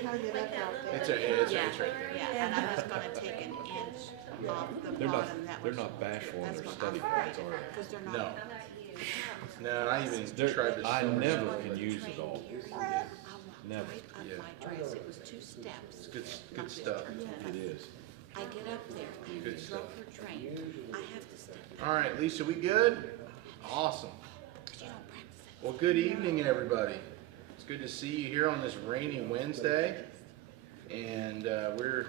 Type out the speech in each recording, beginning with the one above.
You hung it up out there. It's right there. Yeah, and I'm just gonna take an inch off the bottom. They're not bashful in That's their what study I'm guides, afraid are of, they? 'cause they're No. not. No, I even tried to. I sell never some. can use it all. I walked Never. right up Yeah. my dress. It was 2 steps. It's good not good stuff. It is. I get up there and Good the stuff. roper train. I have to step All right, Lisa, we good? Awesome. because you don't practice it. Well, good evening, everybody. It's good to see you here on this rainy Wednesday, and we're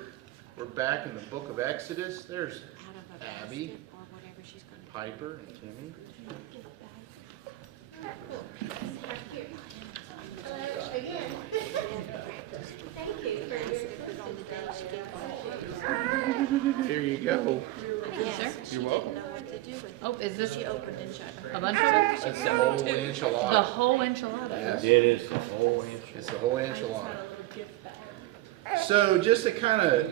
back in the Book of Exodus. There's Out of a Abby, basket or whatever she's gonna do. Piper, and Timmy. Here you go. Yes, You're welcome. She didn't know what to do with it. Oh, is this She opened and shut her. a bunch of them? That's the whole The enchilada. whole enchilada? Yes, It is the whole inch. it's the whole enchilada. So just to kind of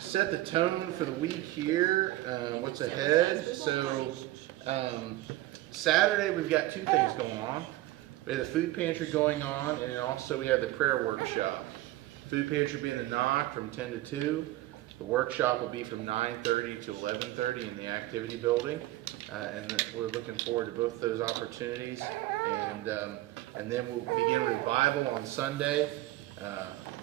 set the tone for the week here, what's ahead. So Saturday we've got 2 things going on. We have the food pantry going on, and also we have the prayer workshop. Food pantry will be in the knock from 10 to 2. The workshop will be from 9:30 to 11:30 in the activity building, and we're looking forward to both those opportunities. And then we'll begin revival on Sunday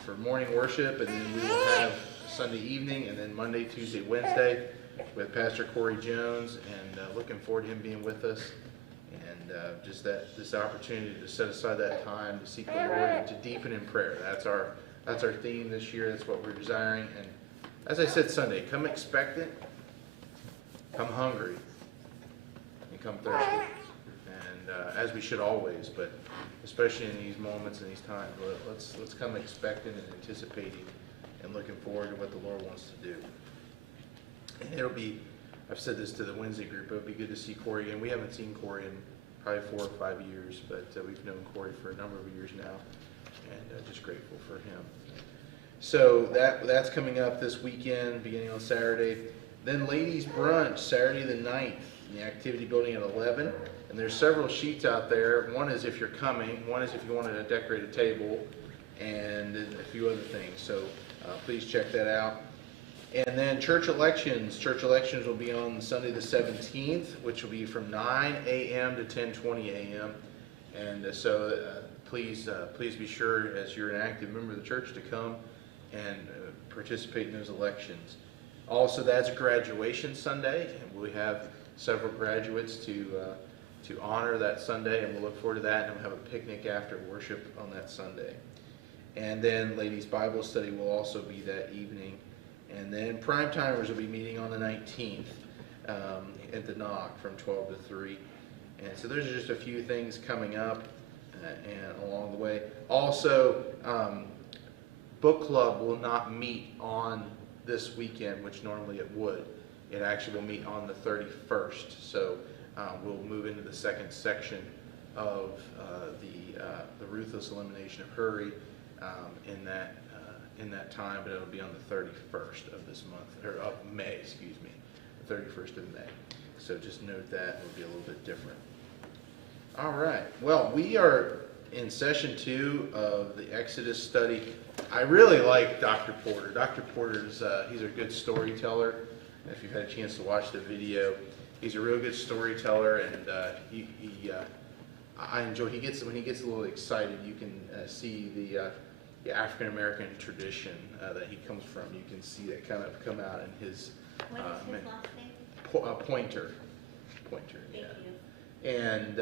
for morning worship, and then we will have Sunday evening, and then Monday, Tuesday, Wednesday with Pastor Corey Jones, and looking forward to him being with us. And just this opportunity to set aside that time to seek the Lord and to deepen in prayer. That's our theme this year. That's what we're desiring. And as I said Sunday, come expectant, come hungry, and come thirsty. And as we should always, but especially in these moments and these times, let's come expectant and anticipating and looking forward to what the Lord wants to do. And it'll be, I've said this to the Wednesday group, it'll be good to see Corey again. We haven't seen Corey in probably 4 or 5 years, but we've known Corey for a number of years now, and just grateful for him. So that's coming up this weekend, beginning on Saturday. Then ladies brunch, Saturday the 9th, in the activity building at 11. And there's several sheets out there. One is if you're coming, one is if you wanted to decorate a table, and a few other things. So please check that out. And then church elections. Church elections will be on Sunday the 17th, which will be from 9 a.m. to 10:20 a.m. And so please be sure, as you're an active member of the church, to come and participate in those elections. Also, that's graduation Sunday, and we have several graduates to honor that Sunday, and we'll look forward to that, and we'll have a picnic after worship on that Sunday. And then ladies' Bible study will also be that evening. And then prime timers will be meeting on the 19th at the knock from 12 to 3. And so those are just a few things coming up and along the way. Also, book club will not meet on this weekend, which normally it would. It actually will meet on the 31st. So we'll move into the second section of the ruthless elimination of hurry in that time, but it'll be on the 31st of this month, or of May, excuse me, the 31st of May. So just note that it'll be a little bit different. All right. Well, we are in session 2 of the Exodus study. I really like Dr. Porter. Dr. Porter's he's a good storyteller. If you've had a chance to watch the video, he's a real good storyteller, and I enjoy. When he gets a little excited, you can see the African American tradition that he comes from. You can see that kind of come out in his. What is his last name? Pointer. Thank Yeah. you. And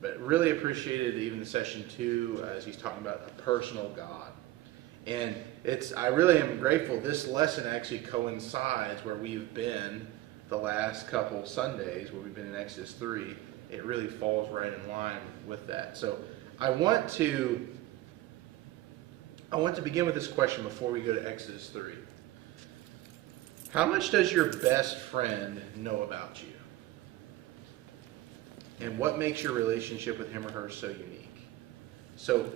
but really appreciated even in session 2 as he's talking about a personal God. And I really am grateful. This lesson actually coincides where we've been the last couple Sundays, where we've been in Exodus 3. It really falls right in line with that. So I want to begin with this question before we go to Exodus 3. How much does your best friend know about you? And what makes your relationship with him or her so unique? So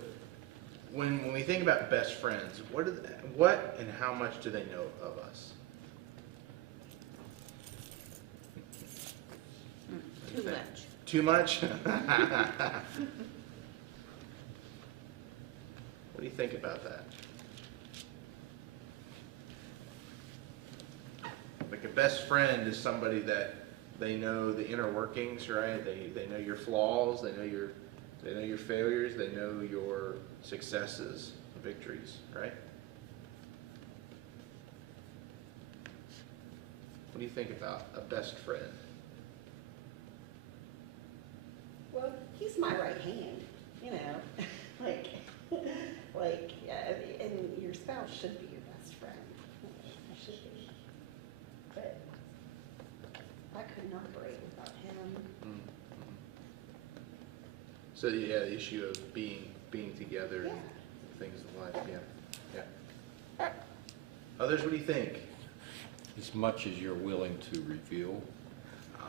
when we think about best friends, what and how much do they know of us? Too much. Too much? What do you think about that? Like a best friend is somebody that they know the inner workings, right? They know your flaws, they know your failures, they know your successes, victories, right? What do you think about a best friend? Well, he's my right hand, you know, like, and your spouse should be your best friend. It should be. But I couldn't operate without him. Mm-hmm. So yeah, the issue of being together, Yeah. and things in life, yeah, yeah. Others, what do you think? As much as you're willing to reveal,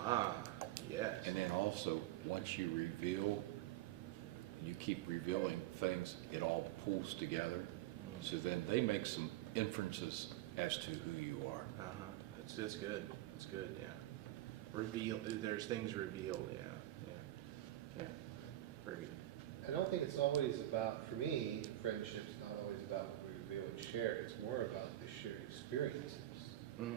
Ah, yes. and then also, once you reveal, you keep revealing things, it all pulls together. So then they make some inferences as to who you are. It's good. It's good. Yeah. Reveal. There's things revealed. Yeah. Yeah. Yeah. Very good. I don't think it's always about, for me, friendship's not always about what we reveal and share. It's more about the shared experiences. Mm.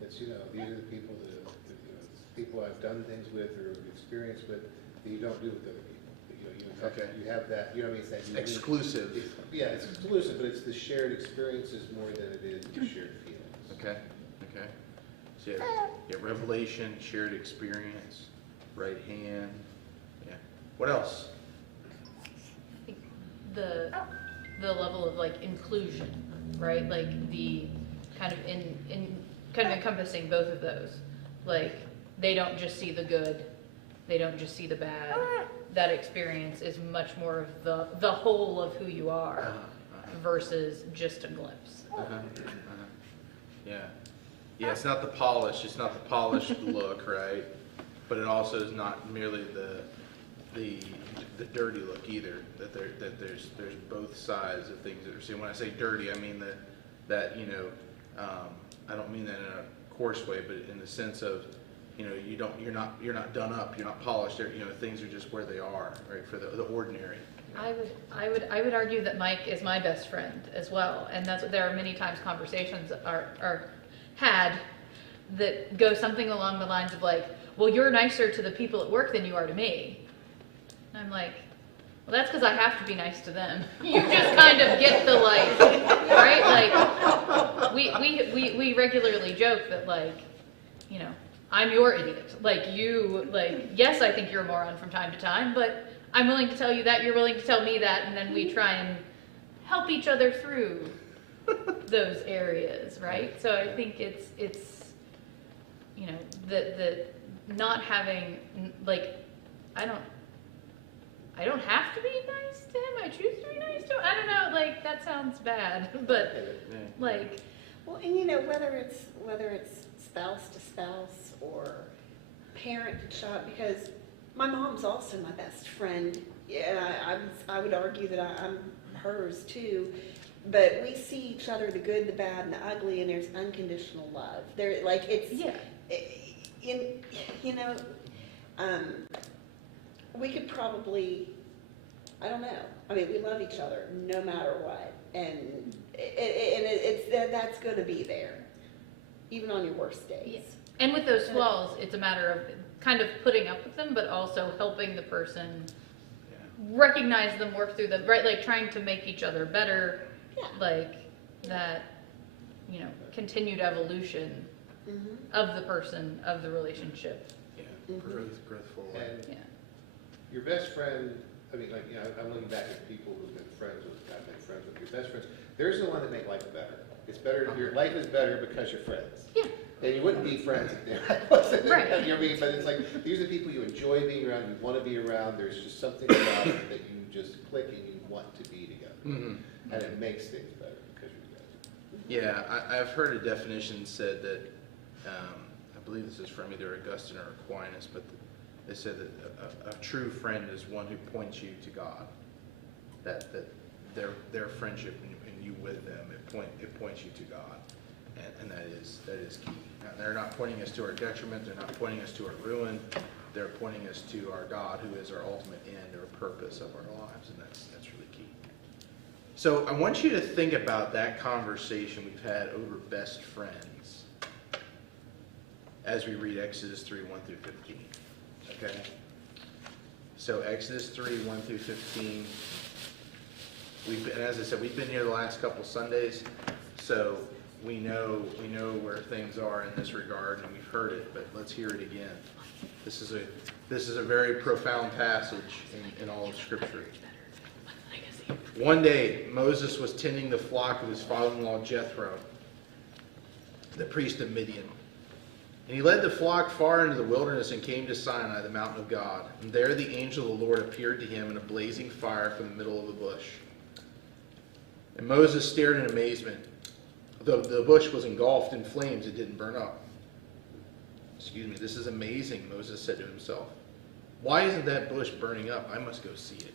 It's, you know, these are the people that you know, it's people I've done things with or have experienced with that you don't do with other people. That, you know, Okay. you have that, you know what I mean? It's that unique- Exclusive. Yeah, it's exclusive, but it's the shared experiences more than it is the shared feelings. Okay. Okay. So yeah, revelation, shared experience, right hand. Yeah. What else? the level of like inclusion, right? Like the kind of kind of encompassing both of those. Like they don't just see the good, they don't just see the bad. That experience is much more of the whole of who you are versus just a glimpse. Yeah. Yeah, it's not the polish, it's not the polished look, right? But it also is not merely the dirty look either. That there's both sides of things that are seen. When I say dirty, I mean that you know, I don't mean that in a coarse way, but in the sense of, you know, you're not done up, you're not polished. You know, things are just where they are, right? For the ordinary. I would argue that Mike is my best friend as well, and that's what there are many times conversations are had that go something along the lines of like, well, you're nicer to the people at work than you are to me. And I'm like, well, that's because I have to be nice to them. You just kind of get the like, right? Like we regularly joke that like, you know, I'm your idiot. Like you, like, yes, I think you're a moron from time to time, but I'm willing to tell you that, you're willing to tell me that, and then we try and help each other through those areas, right? So I think it's you know, the not having, like, I don't have to be nice to him, I choose to be nice to him. I don't know, like, that sounds bad, but like, Well, and you know, whether it's spouse to spouse or parent to child, because my mom's also my best friend. Yeah, I would argue that I'm hers too. But we see each other, the good, the bad, and the ugly, and there's unconditional love. There, like it's yeah. you know, we could probably, I don't know. I mean, we love each other no matter what, and that's going to be there, even on your worst days. Yeah. And with those flaws, it's a matter of kind of putting up with them, but also helping the person recognize them, work through them, right? Like trying to make each other better, like that, you know, continued evolution of the person, of the relationship. Yeah, growth forward. And your best friend, I mean, like, you know, I'm looking back at people who've been friends with, I've been friends with your best friends. There's the one that make life better. It's better, your life is better because you're friends. Yeah. And you wouldn't be friends if there wasn't. Right. You know what I mean? But it's like, these are the people you enjoy being around, you want to be around. There's just something about it that you just click and you want to be together. Mm-hmm. And it makes things better because you're together. Yeah, I've heard a definition said that, I believe this is from either Augustine or Aquinas, but they said that a true friend is one who points you to God. That their friendship and you with them, it points you to God, and that is key. Now, they're not pointing us to our detriment. They're not pointing us to our ruin. they're pointing us to our God, who is our ultimate end or purpose of our lives, and that's really key. So I want you to think about that conversation we've had over best friends as we read Exodus 3, 1 through 15. Okay? So Exodus 3, 1 through 15. And as I said, we've been here the last couple Sundays, so we know where things are in this regard, and we've heard it, but let's hear it again. This is a very profound passage in all of Scripture. One day, Moses was tending the flock of his father-in-law Jethro, the priest of Midian. And he led the flock far into the wilderness and came to Sinai, the mountain of God. And there the angel of the Lord appeared to him in a blazing fire from the middle of a bush. And Moses stared in amazement. The bush was engulfed in flames, it didn't burn up. Excuse me, this is amazing, Moses said to himself. Why isn't that bush burning up? I must go see it.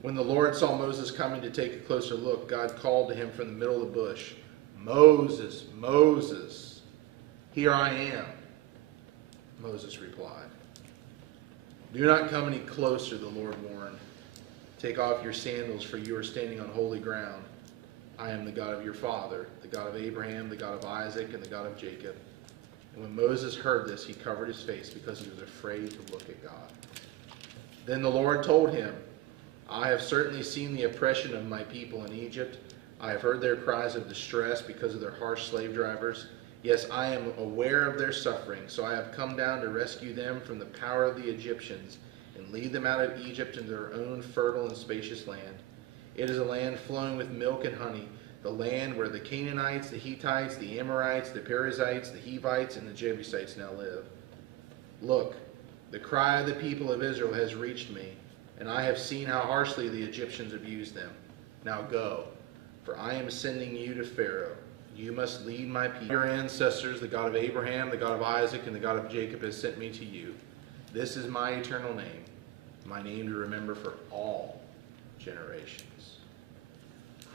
When the Lord saw Moses coming to take a closer look, God called to him from the middle of the bush, Moses, Moses, here I am. Moses replied. Do not come any closer, the Lord warned. Take off your sandals, for you are standing on holy ground. I am the God of your father, the God of Abraham, the God of Isaac, and the God of Jacob. And when Moses heard this, he covered his face because he was afraid to look at God. Then the Lord told him, I have certainly seen the oppression of my people in Egypt. I have heard their cries of distress because of their harsh slave drivers. Yes, I am aware of their suffering, so I have come down to rescue them from the power of the Egyptians and lead them out of Egypt into their own fertile and spacious land. It is a land flowing with milk and honey, the land where the Canaanites, the Hittites, the Amorites, the Perizzites, the Hivites, and the Jebusites now live. Look, the cry of the people of Israel has reached me, and I have seen how harshly the Egyptians abused them. Now go, for I am sending you to Pharaoh. You must lead my people. Your ancestors, the God of Abraham, the God of Isaac, and the God of Jacob has sent me to you. This is my eternal name, my name to remember for all generations.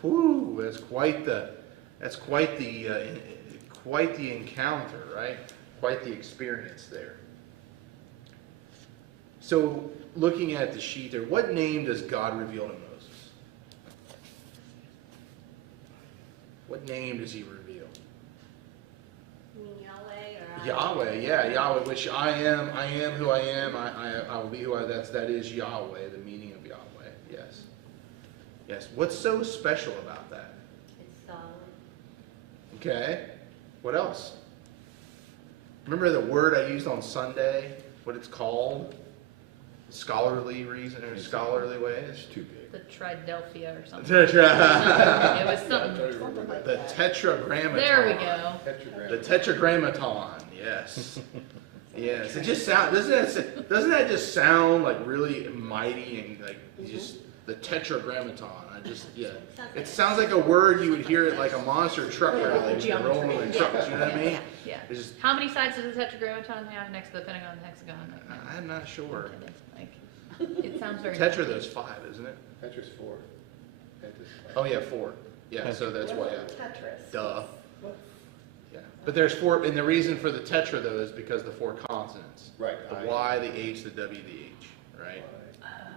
Whew, that's quite the encounter, right? Quite the experience there. So, looking at the sheet there, what name does God reveal to Moses? What name does he reveal? You mean Yahweh or? Yahweh, yeah, Yahweh, which I am who I am, I will be who that is Yahweh, the meaning of Yahweh, yes. Yes, what's so special about that? It's solid. Okay, what else? Remember the word I used on Sunday, what it's called? Scholarly reason, or scholarly ways? It's too big. The Tridelphia or something. The It was something. tetragrammaton. There we go. Tetragram. The tetragrammaton, yes. Yes, it just sounds, doesn't that just sound like really mighty and like just the tetragrammaton? It sounds like a word you would hear at like a monster truck rally when you're rolling the trucks, you know what I mean? Yeah. It's just, How many sides does the Tetragrammaton have next to the Pentagon and hexagon? I'm not sure. Like, it sounds very. Tetra, there's 5, isn't it? Tetra's 4. Tetra's 5. Oh yeah, 4. Yeah, so that's why, yeah. Tetris. Duh. Yeah. But there's 4, and the reason for the tetra though is because the 4 consonants. Right. The Y, the H, the W, the H, right?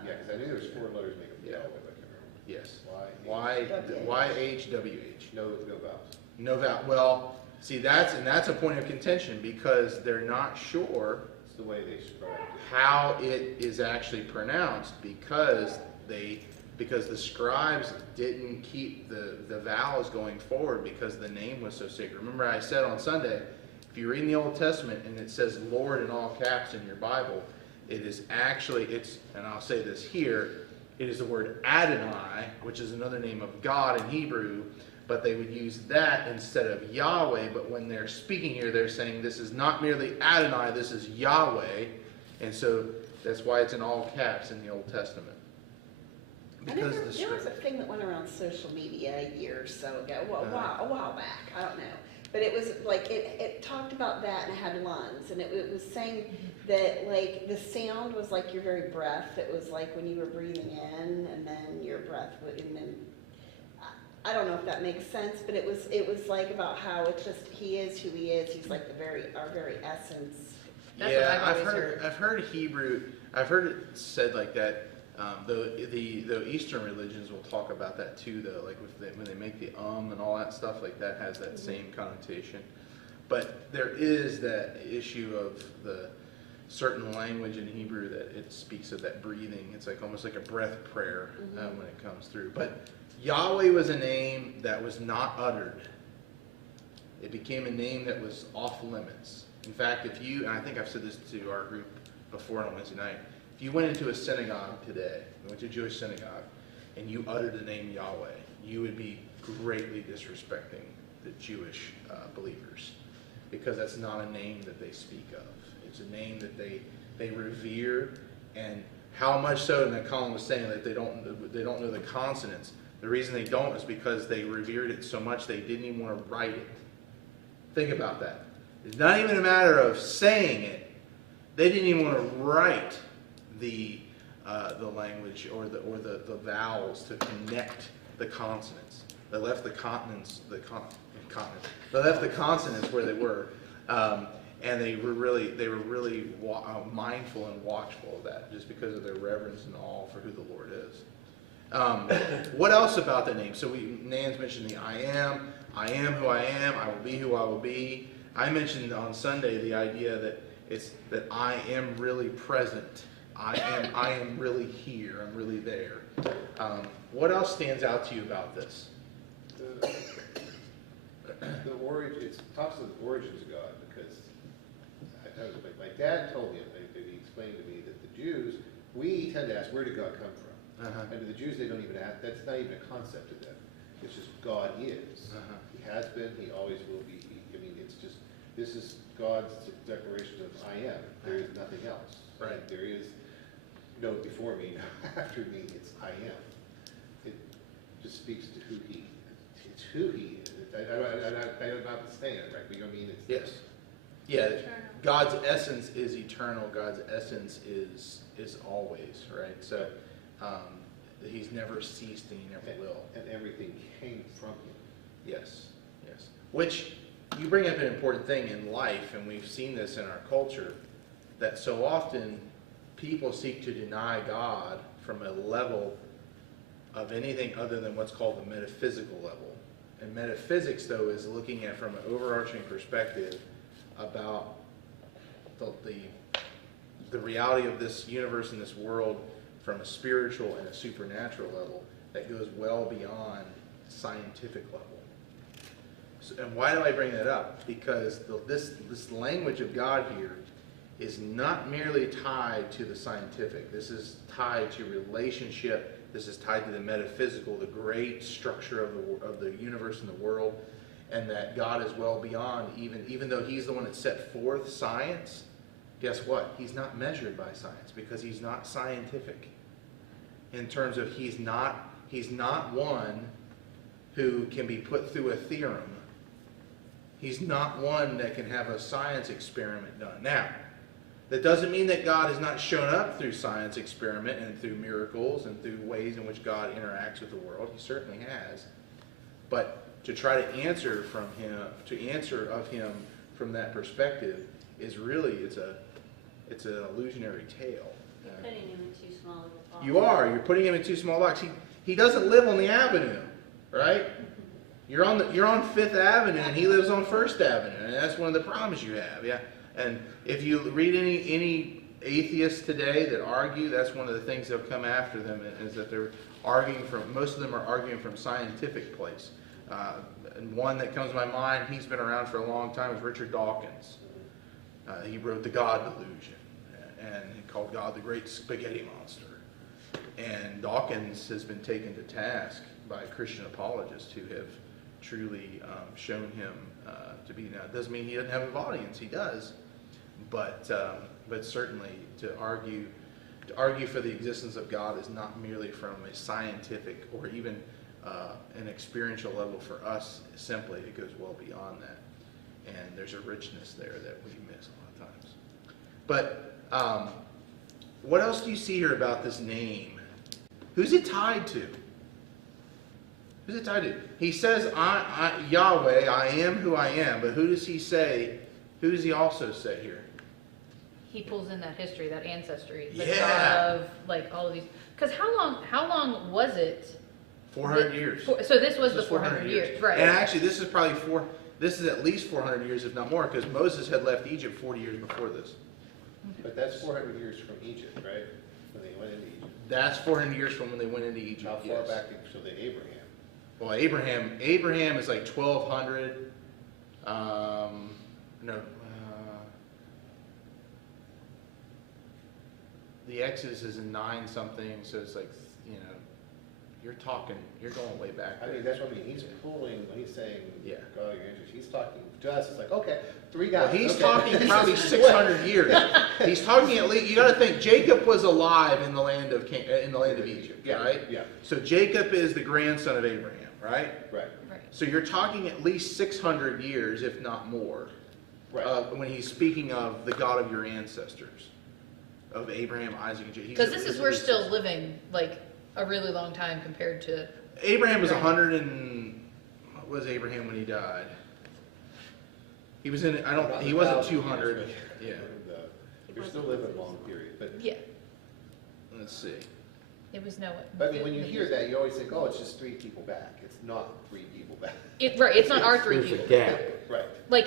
Yeah, because I knew there was 4 letters make up the Yeah. alphabet, but I can't remember. Yes. Y, Y, H, W, H. no vowels. No vowel. Well, see, that's a point of contention because they're not sure It's the way they spread it. how it is actually pronounced because the scribes didn't keep the vowels going forward because the name was so sacred. Remember I said on Sunday, if you read in the Old Testament and it says Lord in all caps in your Bible, it is actually, and I'll say this here, it is the word Adonai, which is another name of God in Hebrew, but they would use that instead of Yahweh. But when they're speaking here, they're saying this is not merely Adonai, this is Yahweh. And so that's why it's in all caps in the Old Testament. Because There was a thing that went around social media a year or so ago, a while back, I don't know. But it was like, it talked about that and it had lungs, and it was saying that like the sound was like your very breath. It was like when you were breathing in and then your breath would, and then, I don't know if that makes sense, but it was like about how it's just, he is who he is. He's like our very essence That's what Yeah, I've always heard. I've heard Hebrew, I've heard it said like that. Though the Eastern religions will talk about that too, though, like when they make the and all that stuff, like that has that same connotation. But there is that issue of the certain language in Hebrew that it speaks of that breathing. It's like almost like a breath prayer when it comes through. But Yahweh was a name that was not uttered. It became a name that was off limits. In fact, if you, and I think I've said this to our group before on Wednesday night, if you went into a synagogue today, went to a Jewish synagogue, and you uttered the name Yahweh, you would be greatly disrespecting the Jewish believers, because that's not a name that they speak of. It's a name that they revere, and how much so, and that Colin was saying that they don't know the consonants. The reason they don't is because they revered it so much they didn't even want to write it. Think about that. It's not even a matter of saying it. They didn't even want to write the language or the vowels to connect the consonants. They left the continents They left the consonants where they were, and they were really mindful and watchful of that, just because of their reverence and awe for who the Lord is. What else about the name? So Nan's mentioned the I am who I am, I will be who I will be. I mentioned on Sunday the idea that it's that I am really present. I am really here. I'm really there. What else stands out to you about this? The origin, it talks of the origins of God, because my dad told me, he explained to me that the Jews, we tend to ask, where did God come from? And to the Jews, they don't even ask, that's not even a concept to them. It's just God is. He has been, he always will be. It's just, this is God's declaration of I am. There is nothing else. Right. There is no before me, no after me, it's I am. It just speaks to who it's who he is. I'm not saying it, right? But you know what I mean? It's Yes. Yeah. God's essence is eternal. God's essence is always, right? So he's never ceased and he never will. And everything came from him. Yes, yes. Which, you bring up an important thing in life, and we've seen this in our culture, that so often people seek to deny God from a level of anything other than what's called the metaphysical level. And metaphysics, though, is looking at from an overarching perspective about the reality of this universe and this world from a spiritual and a supernatural level that goes well beyond scientific level. So, and why do I bring that up? Because this language of God here is not merely tied to the scientific. This is tied to relationship. This is tied to the metaphysical, the great structure of the universe and the world, and that God is well beyond even though he's the one that set forth science. Guess what? He's not measured by science because he's not scientific. In terms of he's not one who can be put through a theorem. He's not one that can have a science experiment done. Now, that doesn't mean that God has not shown up through science experiment and through miracles and through ways in which God interacts with the world. He certainly has. But to try to answer from him, to answer of him from that perspective is really, it's an illusionary tale. You're putting him in too small of a box. You're putting him in too small a box. He doesn't live on the avenue, right? You're on Fifth Avenue and he lives on First Avenue, and that's one of the problems you have, yeah. And if you read any atheists today that argue, that's one of the things that'll come after them, is that they're arguing most of them are arguing from scientific place. And one that comes to my mind, he's been around for a long time, is Richard Dawkins. He wrote The God Delusion, and he called God the Great Spaghetti Monster. And Dawkins has been taken to task by Christian apologists who have truly shown him to be. Now, it doesn't mean he doesn't have an audience. He does, but certainly to argue for the existence of God is not merely from a scientific or even an experiential level for us. Simply, it goes well beyond that, and there's a richness there that we miss a lot of times. But what else do you see here about this name? Who's it tied to? Who's it tied to? He says, Yahweh, I am who I am, but who does he say? Who does he also say here? he pulls in that history, that ancestry, the Yeah. God of like all of these. Because how long was it? 400 years. So this was the This is 400 years, right? And actually, this is probably this is at least 400 years, if not more, because Moses had left Egypt 40 years before this. But that's 400 years from Egypt, right? When they went into Egypt. That's 400 years from when they went into Egypt. How far yes. back until the Abraham? Well, Abraham is like 1200. The Exodus is in 9 something, so it's like, you're going way back. I mean, that's what I mean, he's pulling, when he's saying, Yeah. God, your interest, he's talking to us, it's like, okay, 3 Well, guys. he's okay. talking probably 600 years. He's talking at least. You got to think Jacob was alive in the land of Egypt, Yeah, right? yeah. So Jacob is the grandson of Abraham, right? Right, Right. So you're talking at least 600 years, if not more, right. when he's speaking of the God of your ancestors, of Abraham, Isaac, and Jacob. Because this is we're still living like a really long time compared to. Abraham was 100 and what was Abraham when he died? He was in. He wasn't 200. Yeah. You're still living a long period, but, Yeah, Let's see. it was no. but I mean, when you hear that, you always think, oh, it's just 3 people back. It's not 3 people back. Right, it's not our 3 There's a people. gap. Right.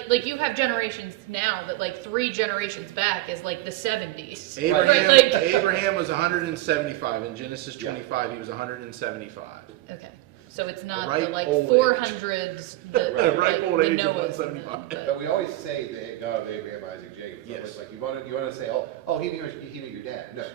Like you have generations now that like 3 generations back is like the 70s. Abraham, Right, like Abraham was 175. In Genesis 25, he was 175. okay, so it's not Ripe the like old age. 400s that Ripe like old the age of Noahs. 175. But we always say the God of Abraham, Isaac, Jacob. It's Yes. always like you want to say, oh, he knew your dad. No.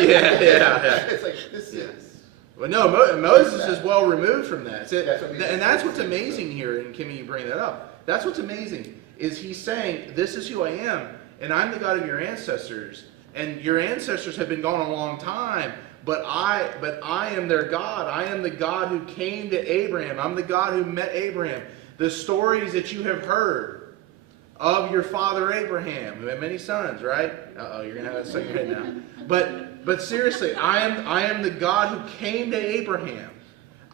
yeah. It's like this Yeah. is. Well, no, Moses is well removed from that. That's what And that's what's amazing here, and Kimmy, you bring that up. That's what's amazing, is he's saying, this is who I am, and I'm the God of your ancestors, and your ancestors have been gone a long time, but I am their God. I am the God who came to Abraham. I'm the God who met Abraham. The stories that you have heard of your father Abraham, who had many sons, right? Uh-oh, you're going to have that stuck in your head now. But seriously, I am the God who came to Abraham.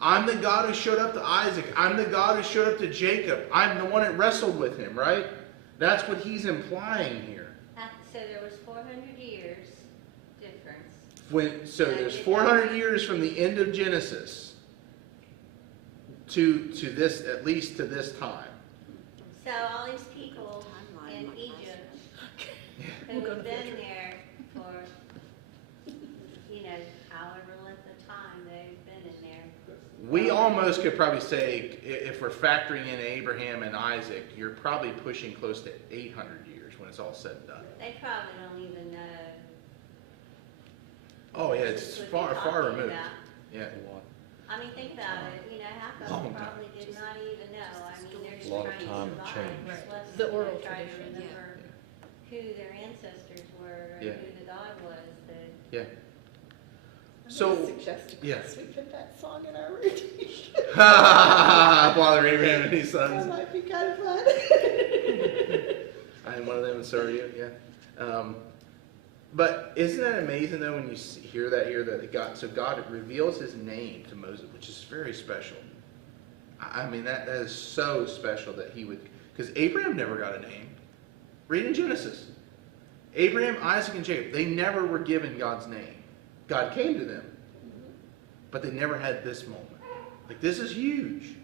I'm the God who showed up to Isaac. I'm the God who showed up to Jacob. I'm the one that wrestled with him, right? That's what he's implying here. So there was 400 years difference. So there's 400 years from the end of Genesis to this, at least to this time. So all these people in Egypt who have been there for, however length of time they've been in there. We almost could probably say, if we're factoring in Abraham and Isaac, you're probably pushing close to 800 years when it's all said and done. They probably don't even know. Oh yeah, what it's this would be far talking removed. about. Yeah. I mean, think about it, half of Long them time. probably did not even know. I mean, they're just Lot of trying to time survive. change. It's Right. less The than oral they're trying to tradition, yeah. remember who their ancestors were, or Yeah. who the God was that. Yeah. I'm So- gonna suggest to yeah. Chris we put that song in our rotation. Father Abraham and his That sons. might be kind of fun. I am one of them, and so are you. Yeah. But isn't that amazing though when you hear that here that God reveals His name to Moses, which is very special. I mean that is so special that He would, because Abraham never got a name. Read in Genesis. Abraham, Isaac, and Jacob, they never were given God's name. God came to them, but they never had this moment. Like this is huge.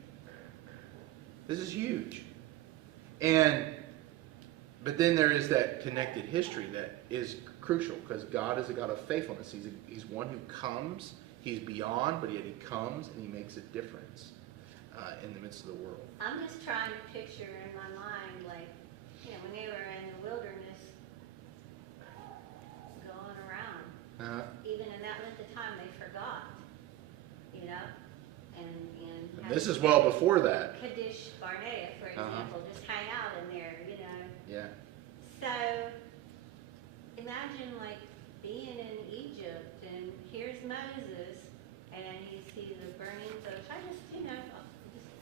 This is huge. But then there is that connected history that is crucial because God is a God of faithfulness. He's one who comes. He's beyond, but yet He comes and He makes a difference in the midst of the world. I'm just trying to picture in my mind, like, when they were in the wilderness, going around. Even in that length of time, they forgot, and This is well before that. Kadesh Barnea, for example, just hang out in there, Yeah. So, imagine like being in Egypt and here's Moses and he sees the burning bush. I just, just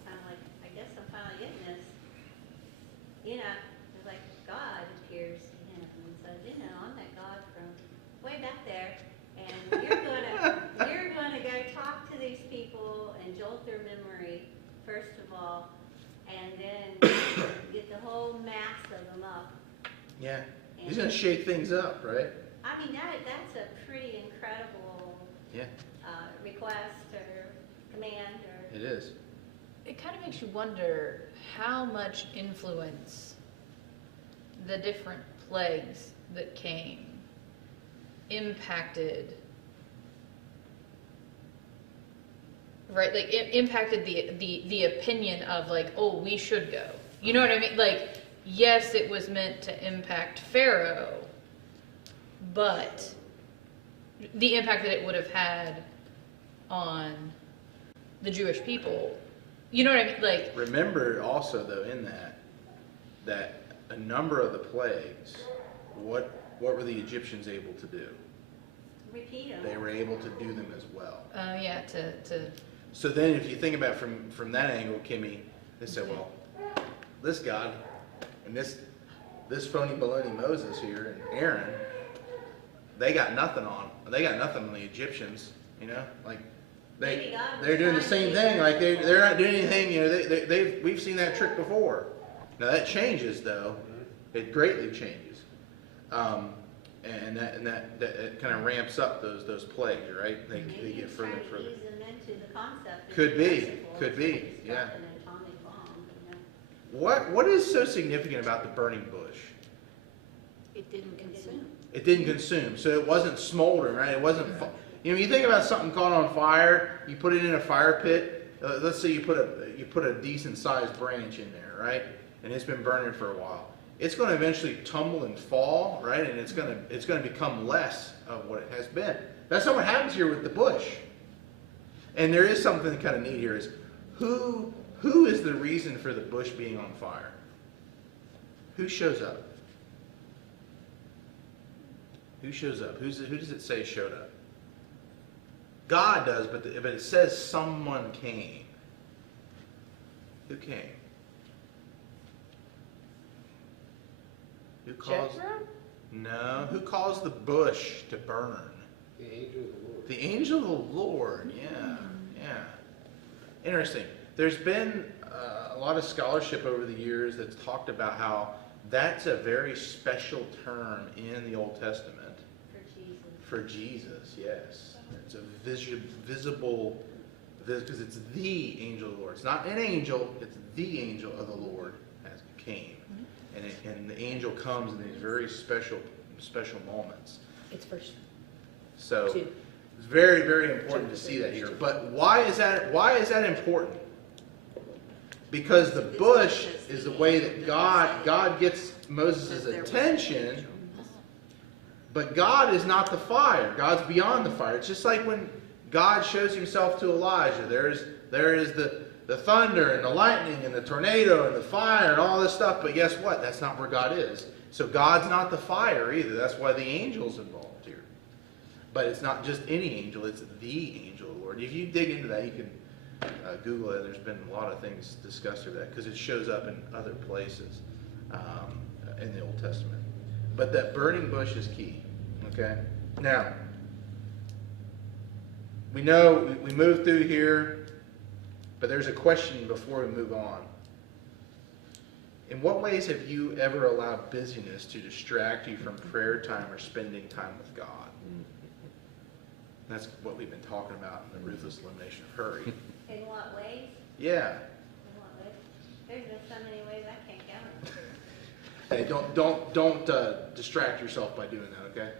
kind of like, I guess I'm finally getting this. It's like God appears to him and says, I'm that God from way back there, and you're gonna go talk to these people and jolt their memory first of all, and then get the whole mass of them up. Yeah. He's gonna shake things up, right? I mean, that's a pretty incredible, Yeah, request or command or. it is. It kind of makes you wonder how much influence the different plagues that came impacted, right? Like it impacted the opinion of like, oh, we should go. You know what I mean? Like, yes, it was meant to impact Pharaoh, but the impact that it would have had on the Jewish people, you know what I mean? Like, Remember also though in that a number of the plagues, what were the Egyptians able to do? Repeat them. They were able to do them as well. yeah, to So then if you think about from that angle, Kimmy, they said, well, this God and this phony baloney Moses here and Aaron, they got nothing on the Egyptians, you know, like Maybe God was they're doing the trying same to thing, like they're not doing anything, you know, we've seen that trick before. Now that changes though, it greatly changes, and that kind of ramps up those plagues, right? They Maybe get he's further trying and to further. ease them into the concept. of Could be, merciful could be, instead of yeah. stuff in an atomic bomb, you know. What is so significant about the burning bush? It didn't consume. It didn't consume, so it wasn't smoldering, right? It wasn't. You know, you think about something caught on fire. You put it in a fire pit. Let's say you put a decent sized branch in there, right? And it's been burning for a while. It's going to eventually tumble and fall, right? And it's going to become less of what it has been. That's not what happens here with the bush. And there is something kind of neat here: is who is the reason for the bush being on fire? Who shows up? Who shows up? Who does it say showed up? God does, but it says someone came. Who came? Who caused? Jethro? No. Who caused the bush to burn? The angel of the Lord. The angel of the Lord. Yeah. Yeah. Interesting. There's been a lot of scholarship over the years that's talked about how that's a very special term in the Old Testament. For Jesus. For Jesus, yes. It's a visible, because it's the angel of the Lord. It's not an angel, it's the angel of the Lord as it came. And the angel comes in these very special moments. it's verse So 2. it's very, very important to see that here. But why is that important? Because the bush is the way that God gets Moses' attention. But God is not the fire. God's beyond the fire. It's just like when God shows himself to Elijah. There is the thunder and the lightning and the tornado and the fire and all this stuff. But guess what? That's not where God is. So God's not the fire either. That's why the angel's involved here. But it's not just any angel. It's the angel of the Lord. If you dig into that, you can Google it. There's been a lot of things discussed of that because it shows up in other places in the Old Testament. But that burning bush is key. Okay? Now, we know we move through here, but there's a question before we move on. In what ways have you ever allowed busyness to distract you from prayer time or spending time with God? That's what we've been talking about in the ruthless elimination of hurry. In what ways? Yeah. In what ways? There's been so many ways I can't count them. Hey, don't distract yourself by doing that, okay?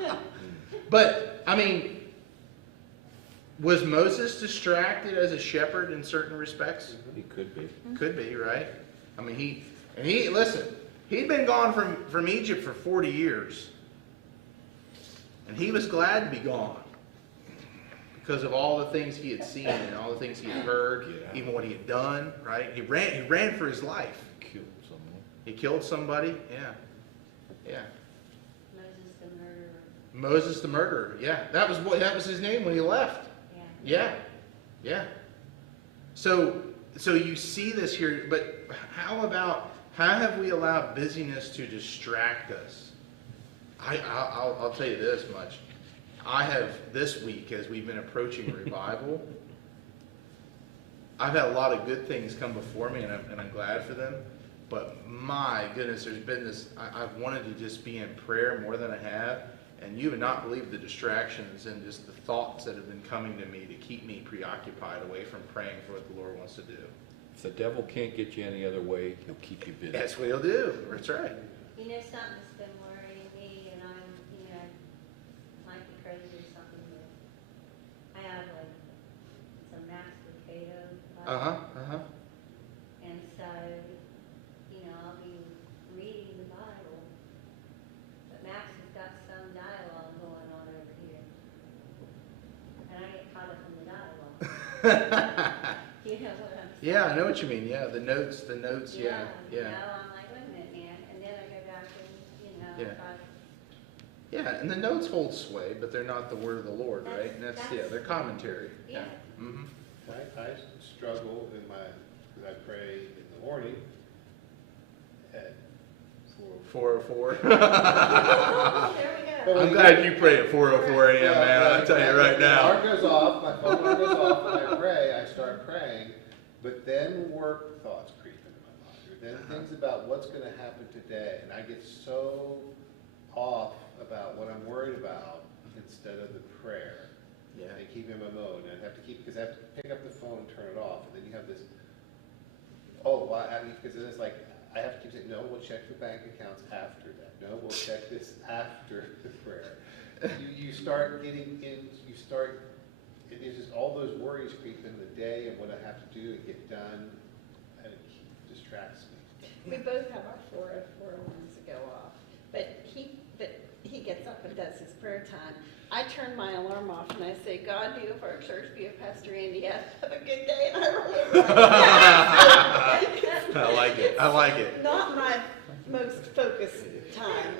Right? But I mean, was Moses distracted as a shepherd in certain respects? He could be. Could be, right? I mean, listen, he'd been gone from Egypt for 40 years. And he was glad to be gone because of all the things he had seen and all the things he had heard, even what he had done, right? He ran for his life. Killed someone. He killed somebody, yeah. Yeah. Moses the murderer. Moses the murderer, yeah. That was his name when he left. Yeah. Yeah. So you see this here, but how have we allowed busyness to distract us? I'll tell you this much. I have this week, as we've been approaching revival, I've had a lot of good things come before me, and I'm glad for them. But my goodness, there's been this, I've wanted to just be in prayer more than I have. And you would not believe the distractions and just the thoughts that have been coming to me to keep me preoccupied away from praying for what the Lord wants to do. If the devil can't get you any other way, he'll keep you busy. That's what he'll do. That's right. You know, something that's been worrying me, and I'm, you know, might be crazy or something, but I have like some Max Lucado. And so, you know, I'll be reading the Bible, but Max has got some dialogue going on over here. And I get caught up in the dialogue. You know what I'm saying? Yeah, I know what you mean. Yeah, the notes, You yeah, know, yeah. I'm like, wait a minute, man, and then I go back and, you know, Yeah. try Yeah, and the notes hold sway, but they're not the word of the Lord, right? And that's, yeah, they're commentary. Yeah. Mm-hmm. I struggle in my, because I pray in the morning at 4. 4:04. There we go. I'm glad you pray at 4:04 a.m., man. I'll tell you right My now. alarm goes off, my phone alarm goes off, and I pray, I start praying, but then work thoughts creep into my mind. Or then things about what's gonna happen today, and I get so off about what I'm worried about instead of the prayer. Yeah. And keep in my mode, and I have to keep, because I have to pick up the phone and turn it off, and then you have this, oh, well, I mean, because then it's like, I have to keep saying, no, we'll check the bank accounts after that. No, we'll check this after the prayer. You start getting in, it is just all those worries creep in the day and what I have to do and get done, and it distracts me. We both have our 4:04 alarms that go off, but he gets up and does his prayer time. I turn my alarm off and I say, God be with our church, be with Pastor Andy, have a good day, and I roll over. I like it. I like it. Not my most focused time.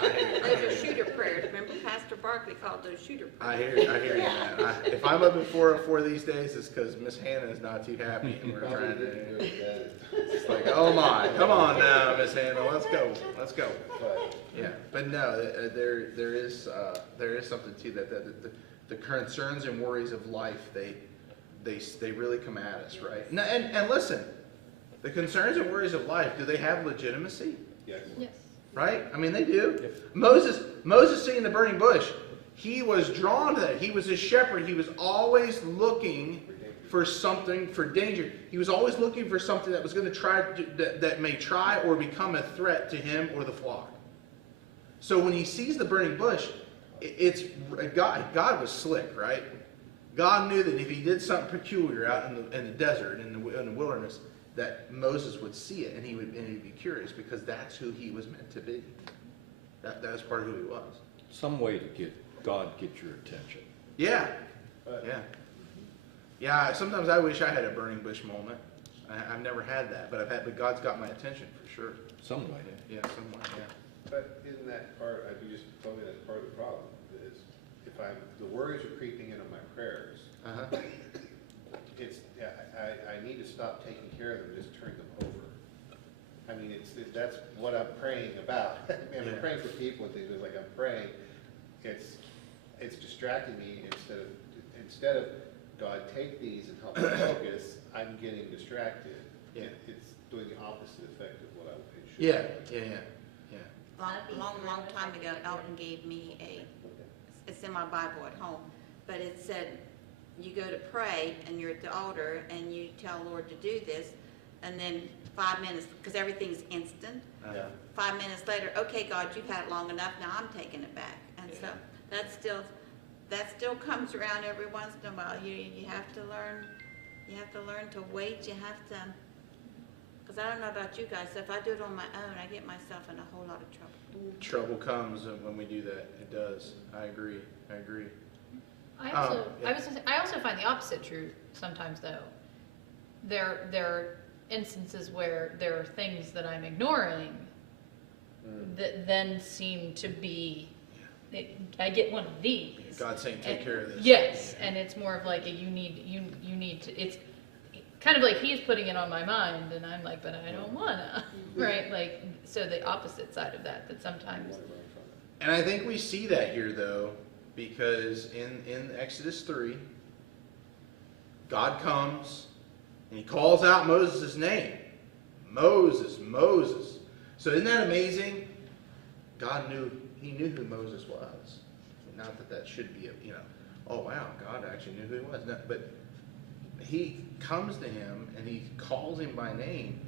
Those are shooter prayers. Remember Pastor Barkley called those shooter prayers? I hear you, man. If I'm up at 4:04 these days, it's because Miss Hannah is not too happy, and we're Probably trying didn't do to. it It's like, oh my, come on now, Miss Hannah, let's go. then, but Yeah, but no, there is something to that. The concerns and worries of life, they really come at us, right? And listen, the concerns and worries of life, do they have legitimacy? yes. Yes. Right? I mean, they do. Moses seeing the burning bush, he was drawn to that. He was a shepherd. He was always looking for something, for danger. He was always looking for something that was going to that may try or become a threat to him or the flock. So when he sees the burning bush, it's God was slick, right? God knew that if he did something peculiar out in the desert, in the wilderness, that Moses would see it and he'd be curious, because that's who he was meant to be. That was part of who he was. Some way to get God get your attention. Yeah, But yeah. Sometimes I wish I had a burning bush moment. I've never had that, but but God's got my attention for sure. Some way. Yeah, somewhere. Yeah. But isn't that part, you just told me that's part of the problem, is if the worries are creeping in on my prayers, Uh-huh. I need to stop taking care of them, just turn them over. I mean, that's what I'm praying about. I'm Yeah. praying for people and things, it's like I'm praying, it's distracting me instead of, God, take these and help me focus, I'm getting distracted. Yeah. It's doing the opposite effect of what it should. Yeah. Long time ago, Elton gave me it's in my Bible at home, but it said, you go to pray and you're at the altar and you tell Lord to do this, and then 5 minutes, because everything's instant, Uh-huh. 5 minutes later, okay, God, you've had it long enough, now I'm taking it back. And so that still comes around every once in a while. You have to learn to wait, you have to, because I don't know about you guys, so if I do it on my own, I get myself in a whole lot of trouble. Trouble comes when we do that. It does. I agree. I also find the opposite true sometimes, though. There are instances where there are things that I'm ignoring that then seem to be, I get one of these. God's saying, take care of this. Yes, and it's more of like you need to, it's kind of like he's putting it on my mind, and I'm like, but I don't wanna, right? Like, so the opposite side of that sometimes. And I think we see that here, though, because in Exodus 3, God comes and he calls out Moses' name. Moses, Moses. So isn't that amazing? God knew, he knew who Moses was. Not that that should be, oh wow, God actually knew who he was. No, but he comes to him and he calls him by name,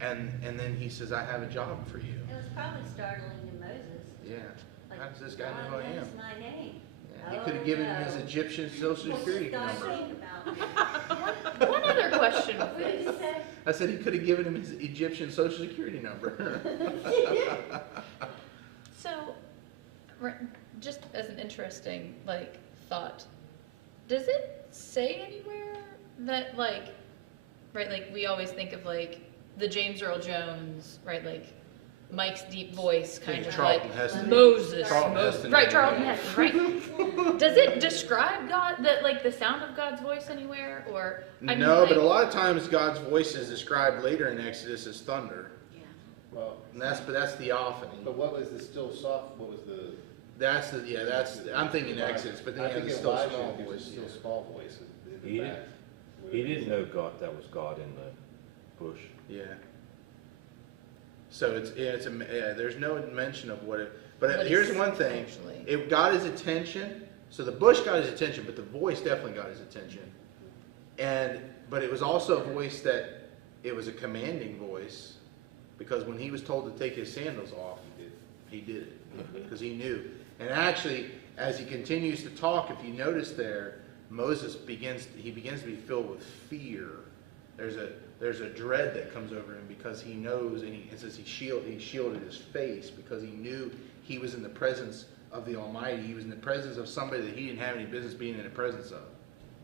and then he says, I have a job for you. It was probably startling to Moses. Yeah. Like, How does this guy know who I God am? knows my name. Yeah. He could have given him his no. Egyptian social What's security God number. think about me? One other question What with did you this. say? I said he could have given him his Egyptian social security number. So, just as an interesting, thought, does it say anywhere that, right, we always think of, the James Earl Jones, right, Mike's deep voice, kind Yeah, of Charlton Heston. Moses. Charlton Heston. Right, Charlton Heston, right. Does it describe God, the sound of God's voice anywhere, or? No, but a lot of times God's voice is described later in Exodus as thunder. Yeah. Well, And that's theophany. but what was the still soft, what was the? I'm thinking Exodus, but then I you have think the still Elijah small gives a voice. still small voice in the He back. He didn't know God, that was God in the bush. Yeah. So there's no mention of what it, but What here's is one thing. actually- It got his attention. So the bush got his attention, but the voice definitely got his attention. But it was also a voice that, it was a commanding voice, because when he was told to take his sandals off, he did it, because he knew. And actually, as he continues to talk, if you notice there, Moses begins to be filled with fear. There's a dread that comes over him because he knows, and it says he shielded his face because he knew he was in the presence of the Almighty. He was in the presence of somebody that he didn't have any business being in the presence of,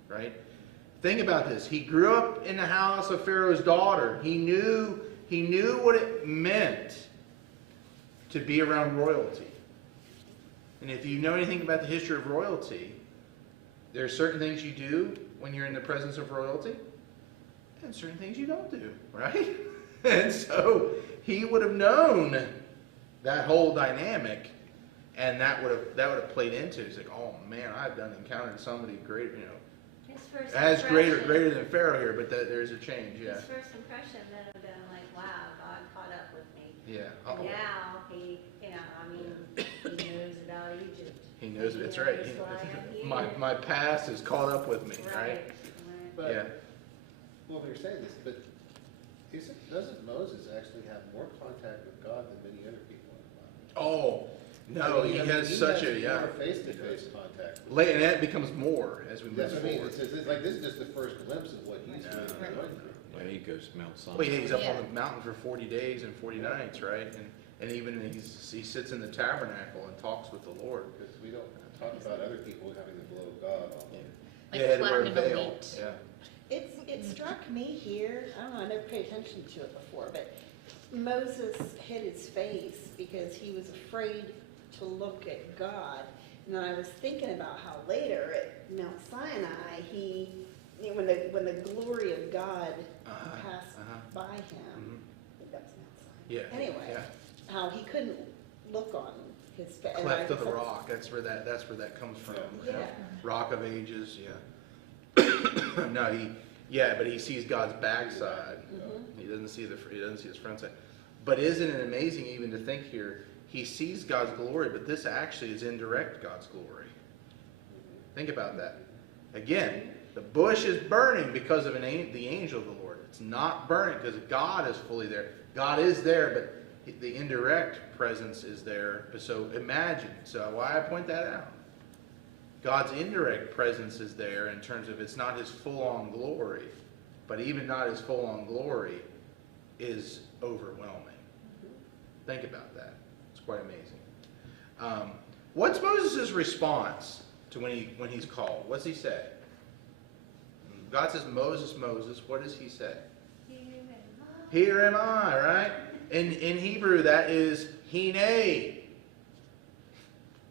right? Think about this. He grew up in the house of Pharaoh's daughter. He knew what it meant to be around royalty. And if you know anything about the history of royalty, there are certain things you do when you're in the presence of royalty, and certain things you don't do, right? And so he would have known that whole dynamic, and that would have played into it. He's like, oh man, I've encountered somebody great, His first as impression- greater than Pharaoh here, but there's a change, yeah. His first impression then would have been like, wow, God caught up with me. Yeah. Uh-oh. Now he, he knows about Egypt. He knows He it's right. knows why I'm here. My past is caught up with me, right? Right. But, Yeah. well, they're saying this, but doesn't Moses actually have more contact with God than many other people in the Bible? Oh, no, he has such a, yeah. more face-to-face contact. And that becomes more as we move That's what I mean, forward. it's like, this is just the first glimpse of what he's Yeah. really going through. When he goes to Mount Sinai. Well, yeah, he's up Yeah. on the mountain for 40 days and 40 nights, right? And even he sits in the tabernacle and talks with the Lord. Because we don't talk about other people having the blow of God on them. Like Yeah, he had to wear a platinum veil. elite. Yeah. It struck me here, I don't know, I never paid attention to it before, but Moses hid his face because he was afraid to look at God. And then I was thinking about how later at Mount Sinai, when the glory of God passed by him, Mhm. I think that was Mount Sinai. Yeah. Anyway, Yeah. how he couldn't look on his face. Cleft of the rock. That's where that comes from. Yeah. Rock of Ages. Yeah. No, but he sees God's backside. Mhm. He doesn't see his front side. But isn't it amazing even to think here? He sees God's glory, but this actually is indirect God's glory. Think about that. Again, the bush is burning because of the angel of the Lord. It's not burning because God is fully there. God is there, but the indirect presence is there. So imagine. So why I point that out. God's indirect presence is there in terms of it's not his full-on glory, but even not his full-on glory is overwhelming. Think about that. It's quite amazing. What's Moses' response to when he's called? What's he say? God says, Moses, Moses. What does he say? Here am I, right? In Hebrew, that is hine.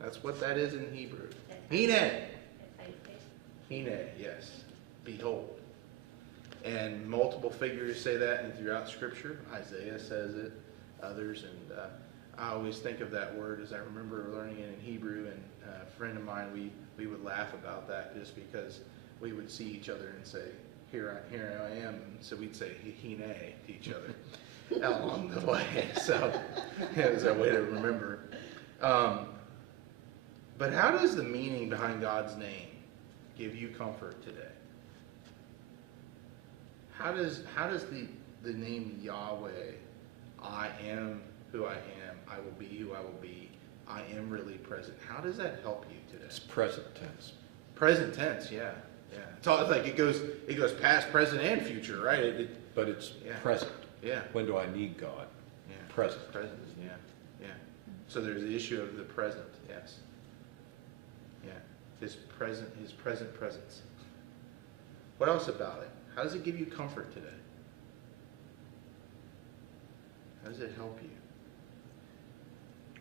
That's what that is in Hebrew. Hine. Hine, yes. Behold. And multiple figures say that and throughout Scripture. Isaiah says it, others. And I always think of that word as I remember learning it in Hebrew. And a friend of mine, we would laugh about that just because we would see each other and say, here I am. And so we'd say hine to each other. along the way. So it was a way to remember. But how does the meaning behind God's name give you comfort today? How does the name Yahweh, I am who I am, I will be who I will be, I am really present, how does that help you today? It's present tense. Present tense, yeah. It's all, it's like it goes past, present, and future, right? But it's Yeah. present. Yeah. When do I need God? Yeah. Present. Present, yeah. So there's the issue of the present, yes. Yeah. His present presence. What else about it? How does it give you comfort today? How does it help you?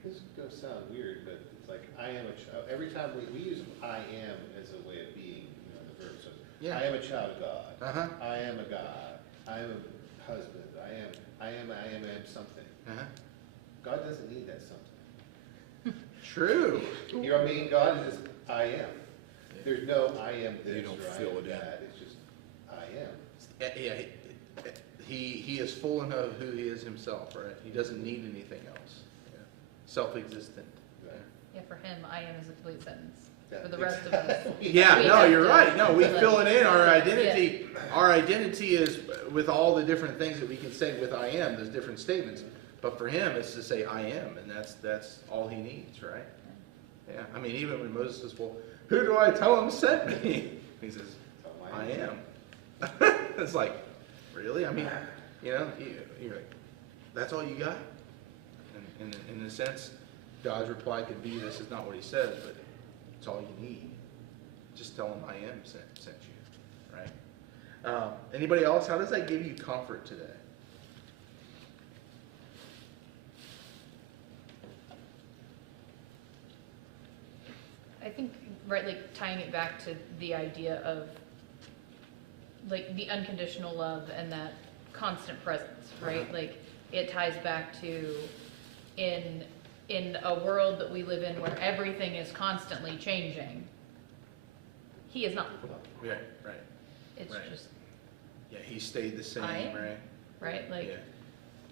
This is gonna sound weird, but it's like, I am a child, every time we use I am as a way of being, the verb says, Yeah. I am a child of God. Uh-huh. I am a God. I am a husband. I am something. Uh-huh. God doesn't need that something. True. You know what I mean? God is just, I am. There's no I am You this don't or I fill am it in. that. It's just, I am. Yeah, he is full enough of who he is himself, right? He doesn't need anything else. Yeah. Self-existent. Right. Yeah, for him, I am is a complete sentence. Yeah. For the rest of us. Yeah, We no, have you're to- right. No, we like- fill it in. Our identity, our identity is with all the different things that we can say with I am. There's different statements, but for him, it's to say I am, and that's all he needs, right? Yeah. I mean, even when Moses says, "Well, who do I tell him sent me?" He says, Oh, "I am." It's like, really? I mean, you're like, that's all you got? And in a sense, God's reply could be, "This is not what he says, but it's all you need. Just tell him I am sent you," right? Anybody else? How does that give you comfort today? I think, right, like tying it back to the idea of like the unconditional love and that constant presence, right? Like it ties back to in a world that we live in where everything is constantly changing. He is not. Yeah, right. It's Right. just, Yeah, he stayed the same, I am. right? right? Like,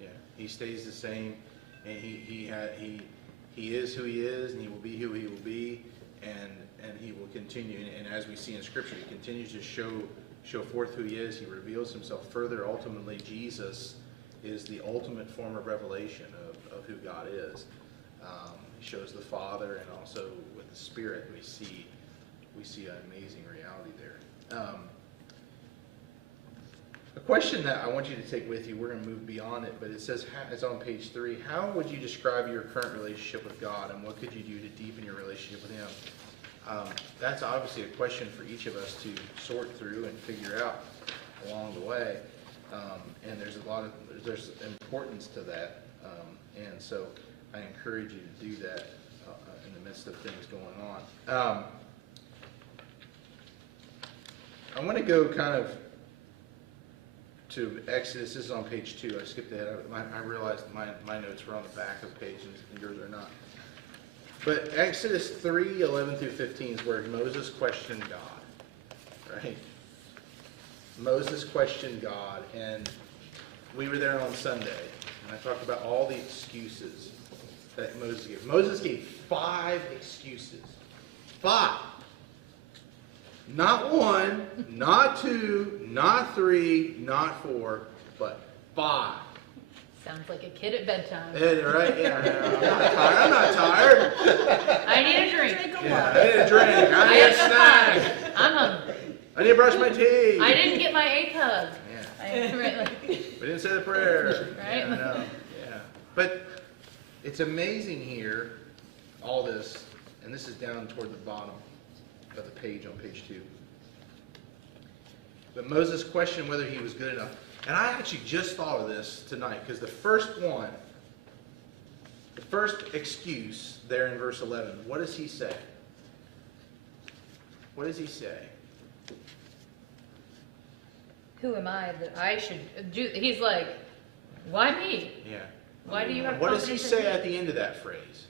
Yeah, he stays the same, and he is who he is, and he will be who he will be, and he will continue. And as we see in Scripture, he continues to show forth who he is. He reveals himself further. Ultimately, Jesus is the ultimate form of revelation of who God is. He shows the Father, and also with the Spirit, we see an amazing reality there. A question that I want you to take with you, we're going to move beyond it, but it says, it's on page 3, how would you describe your current relationship with God, and what could you do to deepen your relationship with him? That's obviously a question for each of us to sort through and figure out along the way, and there's importance to that, and so I encourage you to do that in the midst of things going on. I want to go kind of to Exodus. This is on page 2. I skipped ahead. I realized my notes were on the back of the page and yours are not. But Exodus 3:11-15 is where Moses questioned God, right? Moses questioned God, and we were there on Sunday, and I talked about all the excuses that Moses gave. Moses gave 5 excuses. 5. Not 1, not 2, not 3, not 4, but 5. sounds like a kid at bedtime. Yeah, right? Yeah, I'm not tired. I need a drink. Yeah, I need a drink. I need a snack. I'm hungry. I need to brush my teeth. I didn't get my 8th hug. Yeah. Right, like- We didn't say the prayer. Right? Yeah, I know. Yeah. But it's amazing here, all this, and this is down toward the bottom of the page on page 2. But Moses questioned whether he was good enough. And I actually just thought of this tonight, because the first excuse there in verse 11, what does he say? What does he say? Who am I that I should do? He's like, why me? Yeah. Why do you have What does he confidence in say me? at the end of that phrase?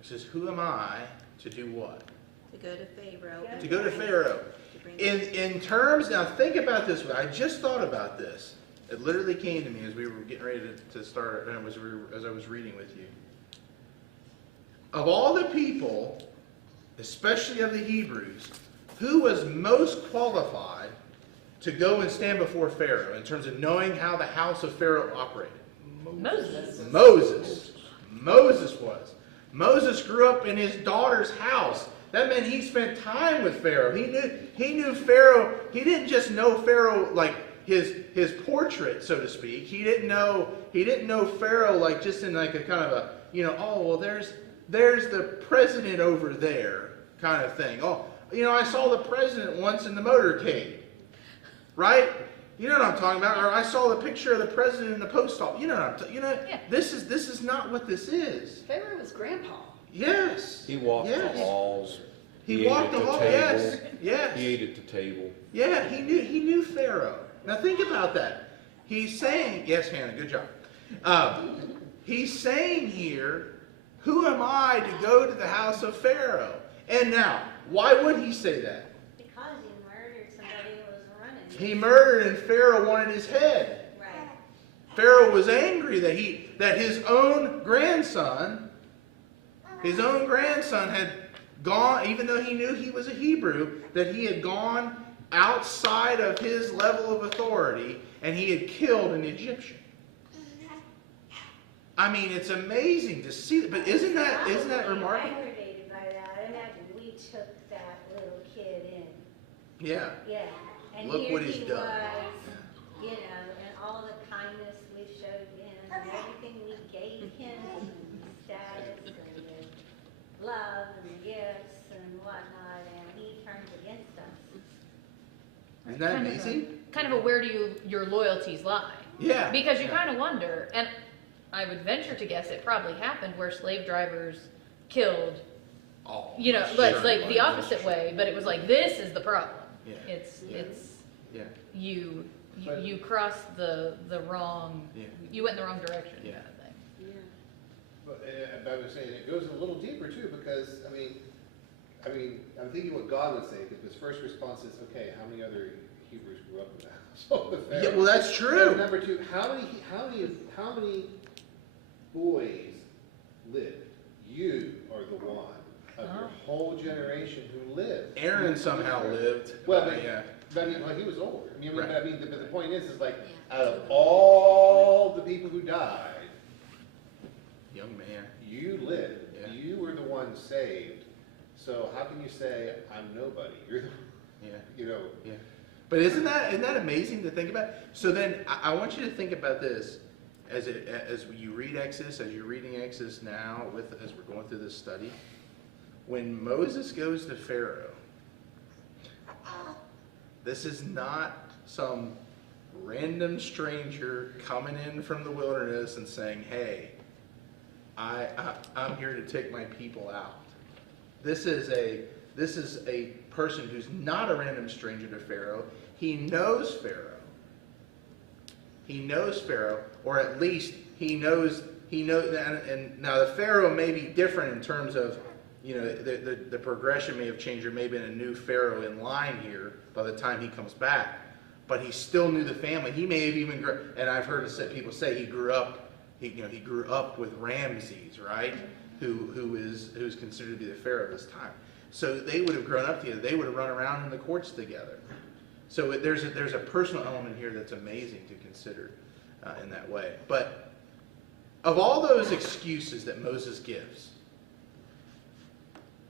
He says, who am I to do what? To go to Pharaoh. and To go to bring- Pharaoh. to bring- In terms, now think about this. I just thought about this. It literally came to me as we were getting ready to start, and as I was reading with you. Of all the people, especially of the Hebrews, who was most qualified to go and stand before Pharaoh in terms of knowing how the house of Pharaoh operated? Moses. Moses was. Moses grew up in his daughter's house. That meant he spent time with Pharaoh. He knew Pharaoh. He didn't just know Pharaoh like his portrait, so to speak. He didn't know Pharaoh like just in like a kind of a, oh well, there's the president over there kind of thing. Oh, I saw the president once in the motorcade. Right? You know what I'm talking about? Or I saw the picture of the president in the post office. You know what Yeah. This is not what this is. Pharaoh was grandpa. Yes. He walked Yes. the halls. He ate walked at the hall. table. Yes. Yes. He ate at the table. Yeah, he knew Pharaoh. Now think about that. He's saying, yes, Hannah, good job. He's saying here, who am I to go to the house of Pharaoh? And now, why would he say that? Because he murdered somebody who was running. He murdered and Pharaoh wanted his head. Right. Pharaoh was angry that his own grandson had gone, even though he knew he was a Hebrew, that he had gone outside of his level of authority and he had killed an Egyptian. I mean, it's amazing to see that, but isn't that remarkable? Aggravated by that. Imagine we took that little kid in. Yeah. Yeah. And Look here what he's he done. was, and all the kindness we showed him, and everything we gave him, and the status, and the love, and the gifts, and whatnot, and he turned against us. Isn't that amazing? Kind of a where do your loyalties lie? Yeah. Because you kind of wonder, and I would venture to guess it probably happened where slave drivers killed, Oh, like the opposite way, but it was like, this is the problem. Yeah. It's Yeah. you crossed the wrong, Yeah. you went in the wrong direction Yeah. kind of thing. Yeah. But I was saying, it goes a little deeper too, because, I mean, I'm thinking what God would say, because his first response is, okay, how many other Hebrews grew up in the household of Pharaoh? Yeah, well, that's true. And number two, how many boys lived? You are the one of your whole generation who lived. Aaron somehow lived. Well, but, yeah. but he was older. Right. But the point is like, out of all the people who died, Young man. you lived. Yeah. You were the one saved. So how can you say, I'm nobody? You're the, Yeah. Yeah. But isn't that amazing to think about? So then I want you to think about this as you read Exodus, as you're reading Exodus now, as we're going through this study. When Moses goes to Pharaoh, this is not some random stranger coming in from the wilderness and saying, "Hey, I'm here to take my people out." This is a person who's not a random stranger to Pharaoh. He knows Pharaoh. He knows Pharaoh, or at least he knows. And now the Pharaoh may be different in terms of, the progression may have changed. There may have been a new Pharaoh in line here by the time he comes back, but he still knew the family. He may have even and I've heard people say he grew up. He grew up with Ramses, right? Who's considered to be the Pharaoh of this time. So they would have grown up together. They would have run around in the courts together. So there's a personal element here that's amazing to consider in that way. But of all those excuses that Moses gives,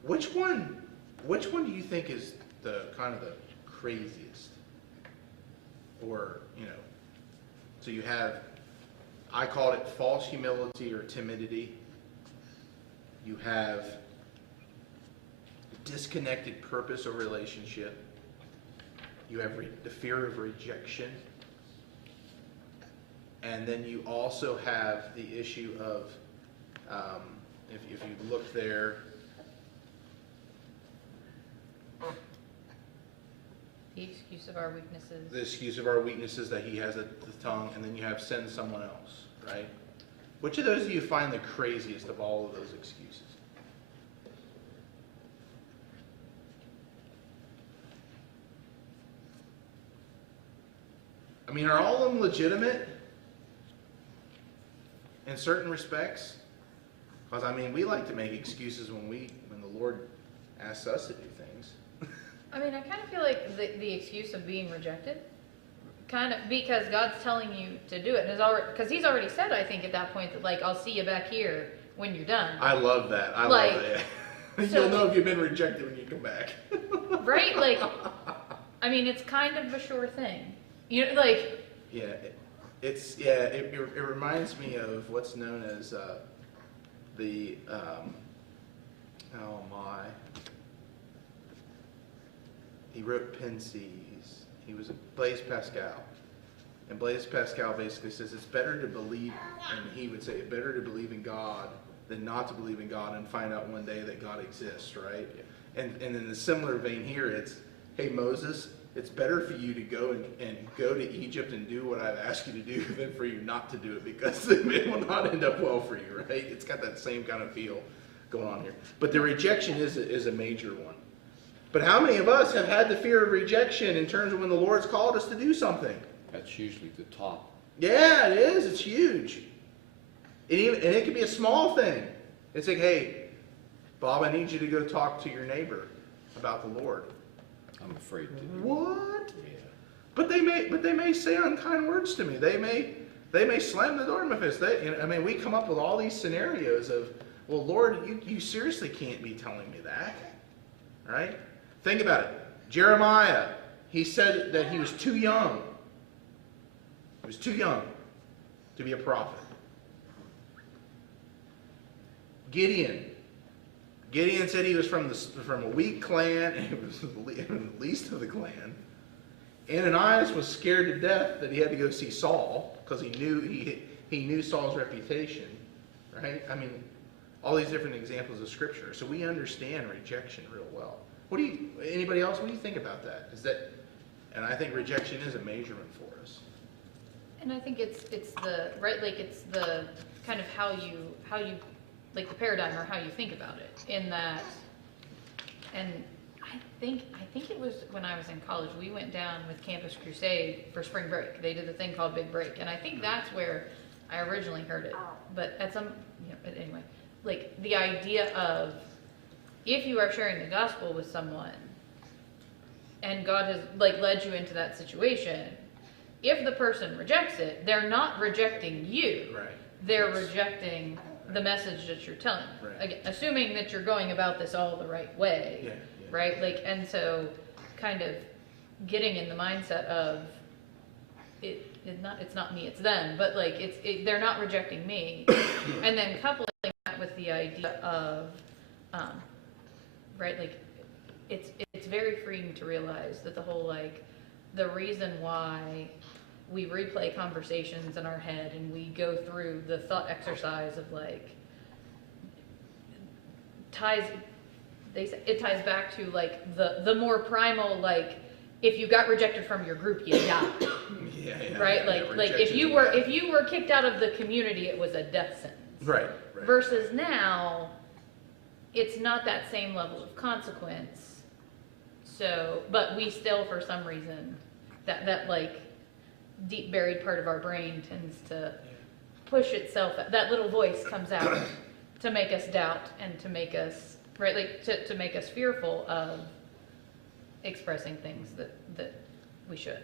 which one do you think is the kind of the craziest? Or, so you have, I called it false humility or timidity. You have disconnected purpose or relationship. You have the fear of rejection. And then you also have the issue of, if you look there, The excuse of our weaknesses. the excuse of our weaknesses that he has the tongue, and then you have send someone else, right? Which of those do you find the craziest of all of those excuses? I mean, are all of them legitimate in certain respects? Because, I mean, we like to make excuses when the Lord asks us to do things. I mean, I kind of feel like the excuse of being rejected, kind of, because God's telling you to do it, and because He's already said, I think, at that point, that, like, I'll see you back here when you're done. I love that. I Like, love that. so- You'll know if you've been rejected when you come back. Right? Like, I mean, it's kind of a sure thing. You know, like, Yeah, it reminds me of what's known as oh my. He wrote Pensies. He was Blaise Pascal. And Blaise Pascal basically says it's better to believe, and he would say it's better to believe in God than not to believe in God and find out one day that God exists, right? And in a similar vein here, it's, hey Moses, it's better for you to go and go to Egypt and do what I've asked you to do than for you not to do it, because it will not end up well for you, right? It's got that same kind of feel going on here. But the rejection is a major one. But how many of us have had the fear of rejection in terms of when the Lord's called us to do something? That's usually the top. Yeah, it is. It's huge. And it could be a small thing. It's like, hey, Bob, I need you to go talk to your neighbor about the Lord. I'm afraid to do. What? Yeah. But they may say unkind words to me. They may slam the door in my face. I mean, we come up with all these scenarios of, well, Lord, you seriously can't be telling me that, right? Think about it. Jeremiah, he said that he was too young. He was too young to be a prophet. Gideon said he was from a weak clan, and he was the least of the clan. Ananias was scared to death that he had to go see Saul because he knew Saul's reputation, right? I mean, all these different examples of Scripture. So we understand rejection real well. Anybody else? What do you think about that? And I think rejection is a measurement for us. and I think it's the, right, like, it's the kind of how you, like, the paradigm or how you think about it, in that, and I think it was when I was in college, we went down with Campus Crusade for spring break. They did a thing called Big Break, and I think that's where I originally heard it. But at some, but anyway, like, the idea of, if you are sharing the gospel with someone, and God has, like, led you into that situation, if the person rejects it, they're not rejecting you. Right. They're rejecting the message that you're telling. Right. Again, assuming that you're going about this all the right way. Yeah. Right? Like, and so kind of getting in the mindset of it's not me, it's them, but like they're not rejecting me. And then coupling that with the idea of right, like it's very freeing to realize that the whole, like, the reason why we replay conversations in our head and we go through the thought exercise of, like, it ties back to, like, the more primal, like, if you got rejected from your group, you died. Yeah. Right? Yeah, Like if you were kicked out of the community, it was a death sentence. Right. Versus now, it's not that same level of consequence. So, but we still, for some reason, that like deep buried part of our brain tends to push itself. That little voice comes out to make us doubt and to make us, right, like to make us fearful of expressing things that we should.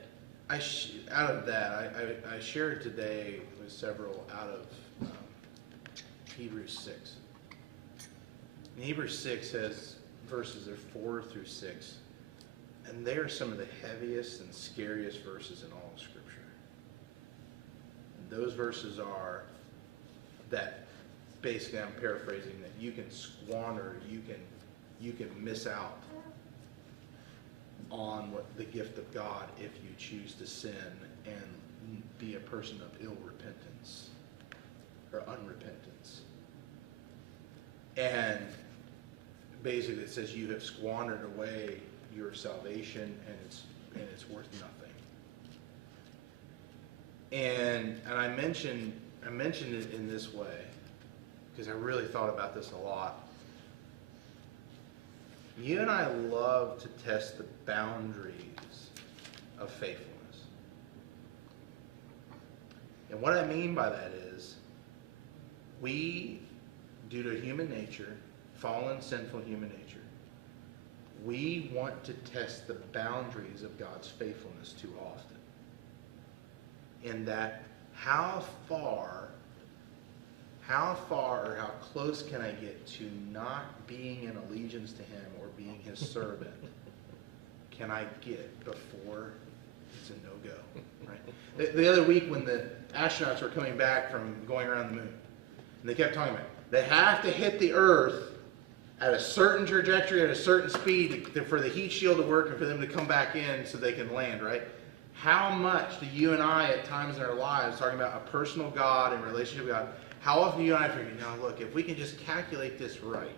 Out of that, I shared today with several out of Hebrews 6. And Hebrews 6 has verses of 4 through 6, and they are some of the heaviest and scariest verses in all of Scripture. And those verses are that, basically, I'm paraphrasing, that you can squander, you can miss out on the gift of God if you choose to sin and be a person of ill repentance or unrepentance. And basically it says you have squandered away your salvation and it's worth nothing. And I mentioned it in this way because I really thought about this a lot. You and I love to test the boundaries of faithfulness. And what I mean by that is, we, due to human nature, fallen, sinful human nature, we want to test the boundaries of God's faithfulness too often. In that, how far or how close can I get to not being in allegiance to him or being his servant can I get before it's a no-go, right? The other week when the astronauts were coming back from going around the moon, and they kept talking about, they have to hit the Earth at a certain trajectory, at a certain speed for the heat shield to work and for them to come back in so they can land, right? How much do you and I at times in our lives, talking about a personal God and relationship with God, how often do you and I figure, now look, if we can just calculate this right,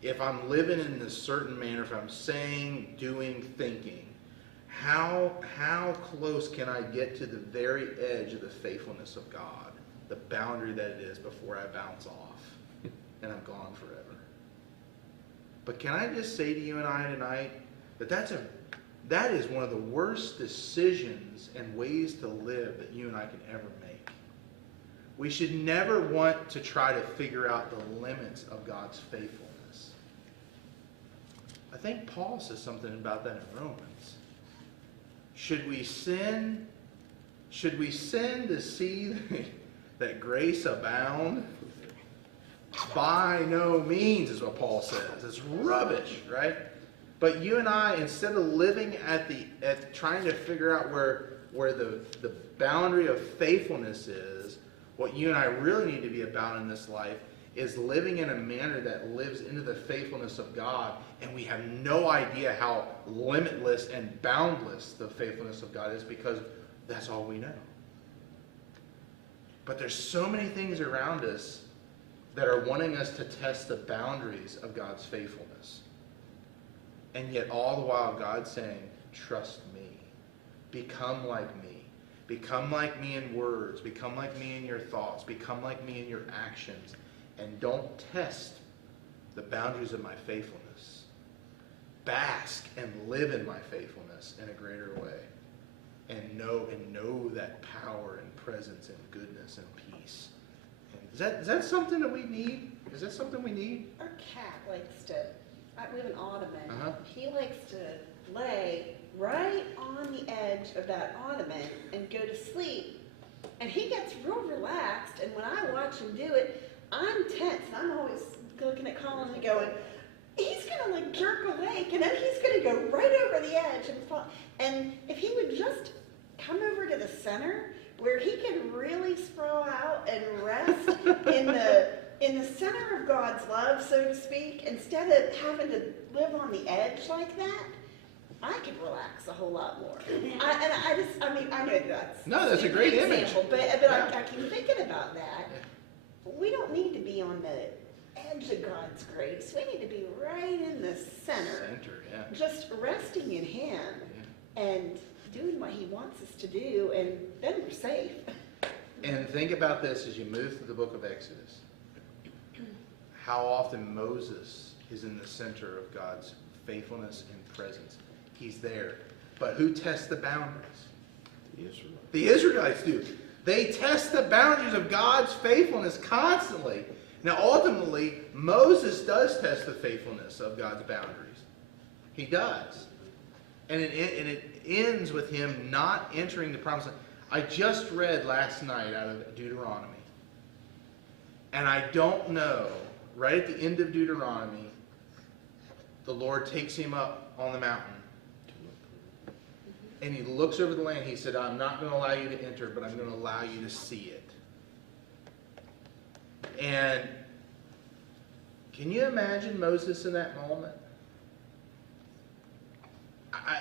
if I'm living in this certain manner, if I'm saying, doing, thinking, how close can I get to the very edge of the faithfulness of God, the boundary that it is before I bounce off and I'm gone forever? But can I just say to you and I tonight that that is one of the worst decisions and ways to live that you and I can ever make. We should never want to try to figure out the limits of God's faithfulness. I think Paul says something about that in Romans. Should we sin to see that grace abound? By no means is what Paul says. It's rubbish, right? But you and I, instead of living at trying to figure out where the boundary of faithfulness is, what you and I really need to be about in this life is living in a manner that lives into the faithfulness of God, and we have no idea how limitless and boundless the faithfulness of God is because that's all we know. But there's so many things around us that are wanting us to test the boundaries of God's faithfulness. And yet all the while God's saying, trust me. Become like me. Become like me in words. Become like me in your thoughts. Become like me in your actions. And don't test the boundaries of my faithfulness. Bask and live in my faithfulness in a greater way. And know that power and presence and goodness and peace. And is that something that we need? Is that something we need? Our cat likes to, we have an ottoman. Uh-huh. He likes to lay right on the edge of that ottoman and go to sleep. And he gets real relaxed, and when I watch him do it, I'm tense. I'm always looking at Colin and going, he's gonna like jerk awake, and then he's gonna go right over the edge and fall. And if he would just come over to the center where he can really sprawl out and rest in the center of God's love, so to speak, instead of having to live on the edge like that, I could relax a whole lot more. I know that's a great image. example, but Yeah. I keep thinking about that. We don't need to be on the edge of God's grace. We need to be right in the center, Yeah. just resting in Him and doing what He wants us to do, and then we're safe. And think about this as you move through the book of Exodus. How often Moses is in the center of God's faithfulness and presence. He's there. But who tests the boundaries? The Israelites. The Israelites do. They test the boundaries of God's faithfulness constantly. Now, ultimately, Moses does test the faithfulness of God's boundaries. He does. And it ends with him not entering the promised land. I just read last night out of Deuteronomy. And I don't know, right at the end of Deuteronomy, the Lord takes him up on the mountain. And he looks over the land. He said, I'm not going to allow you to enter, but I'm going to allow you to see it. And can you imagine Moses in that moment?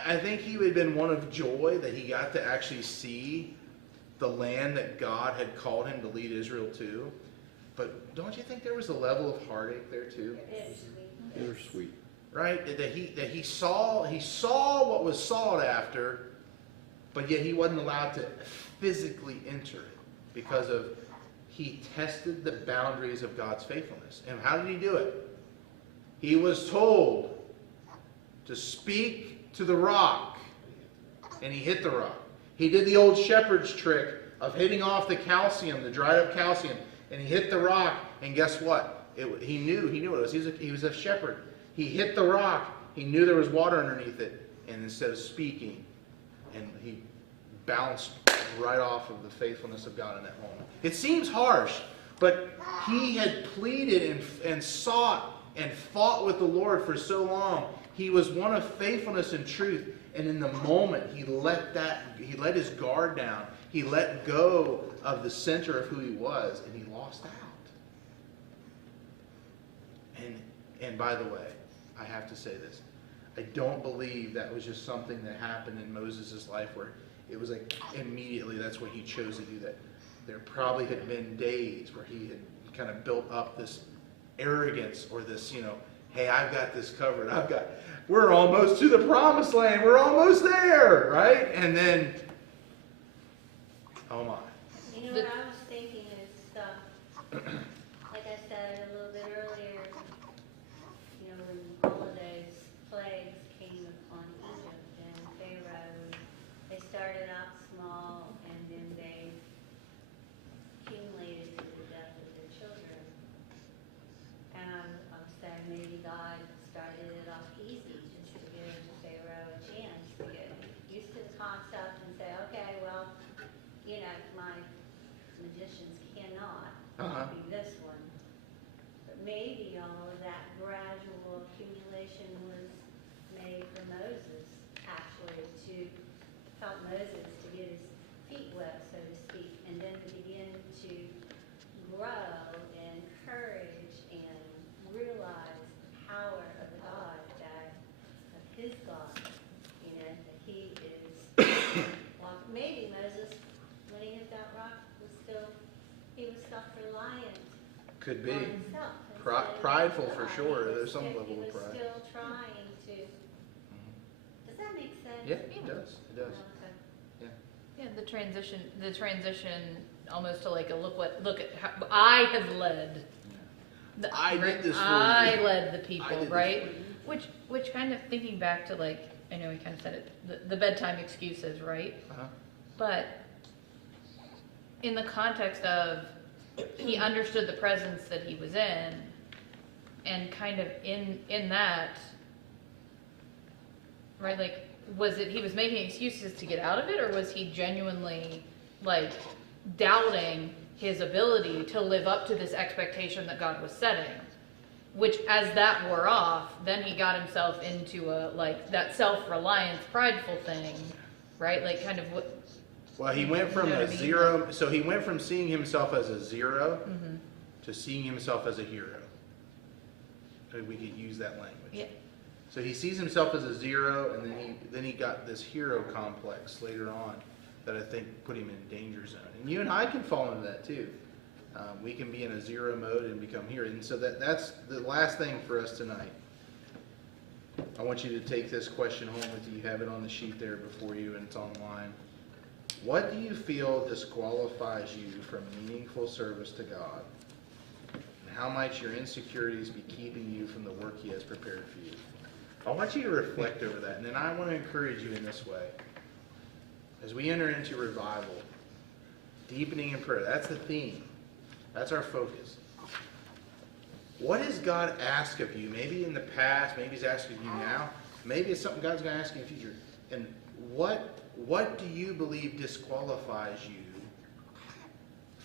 I think he would have been one of joy that he got to actually see the land that God had called him to lead Israel to. But don't you think there was a level of heartache there too? Bittersweet. Right? That he saw what was sought after, but yet he wasn't allowed to physically enter it because of he tested the boundaries of God's faithfulness. And how did he do it? He was told to speak to the rock, and he hit the rock. He did the old shepherd's trick of hitting off the calcium, the dried up calcium, and he hit the rock, and guess what? He knew what it was. He was a shepherd. He hit the rock. He knew there was water underneath it, and instead of speaking, and he bounced right off of the faithfulness of God in that moment. It seems harsh, but he had pleaded and sought and fought with the Lord for so long. He was one of faithfulness and truth, and in the moment he let his guard down. He let go of the center of who he was, and he lost out. And by the way, I have to say this. I don't believe that was just something that happened in Moses' life where it was like immediately that's what he chose to do that. There probably had been days where he had kind of built up this arrogance or this, hey, I've got this covered. We're almost to the promised land. We're almost there, right? And then, oh my. You know what I was thinking is, like I said a little bit earlier, when all of those plagues came upon Egypt and Pharaoh, they started out small and then they accumulated to the death of their children. And I was saying maybe God started it off easy just to give Pharaoh a chance to get used to the concept and say, okay, well, my magicians cannot copy this one. But maybe all of that gradual accumulation was made for Moses, actually, to help Moses to get his feet wet, so to speak, and then to begin to grow in courage and realize the power of the God of his God, that he is, well, maybe Moses, when he hit that rock, he was self-reliant Could be. on himself. Prideful for sure. There's some level of pride. He was still trying to. Does that make sense? Yeah, it does. It does. Okay. Yeah, the transition almost to like look at how I have led. I did this for I you. led the I people, did this right? for you. Which kind of thinking back to like, I know we kind of said it, the bedtime excuses, right? Uh-huh. But in the context of he understood the presence that he was in, and kind of in that, right? Like, was it he was making excuses to get out of it, or was he genuinely like doubting his ability to live up to this expectation that God was setting? Which, as that wore off, then he got himself into a like that self-reliance, prideful thing, right? Like kind of what. Well, he went from You know what a I mean? zero, so he went from seeing himself as a zero to seeing himself as a hero. If we could use that language. Yeah. So he sees himself as a zero, and then he got this hero complex later on that I think put him in danger zone. And you and I can fall into that too. We can be in a zero mode and become hero. And so that's the last thing for us tonight. I want you to take this question home with you. You have it on the sheet there before you, and it's online. What do you feel disqualifies you from meaningful service to God? And how might your insecurities be keeping you from the work He has prepared for you? I want you to reflect over that, and then I want to encourage you in this way. As we enter into revival, deepening in prayer, that's the theme. That's our focus. What does God ask of you? Maybe in the past, maybe He's asking you now. Maybe it's something God's going to ask you in the future. And what do you believe disqualifies you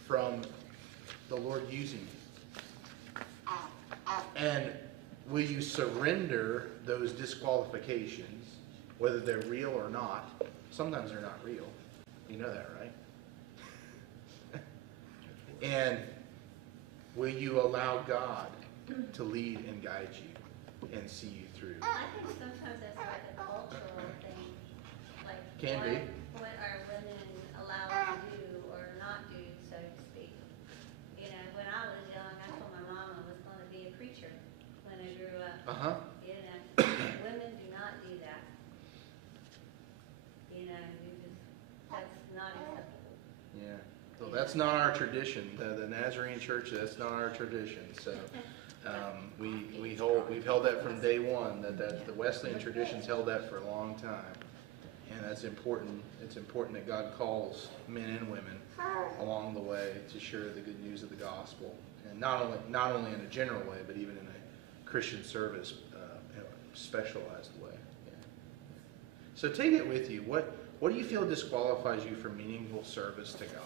from the Lord using you? And will you surrender those disqualifications, whether they're real or not? Sometimes they're not real. You know that, right? And will you allow God to lead and guide you and see you through? I think sometimes that's like a cultural thing, like Can be. what are women allowed to do or not do, so to speak. When I was young, I told my mom I was going to be a preacher when I grew up. Uh-huh. Women do not do that. That's not acceptable. Yeah. Well, that's not our tradition. The Nazarene Church, that's not our tradition. So we've held that from day one. That the Wesleyan tradition's held that for a long time. And that's important. It's important that God calls men and women along the way to share the good news of the gospel, and not only in a general way, but even in a Christian service, in a specialized way. Yeah. So take it with you. What do you feel disqualifies you from meaningful service to God?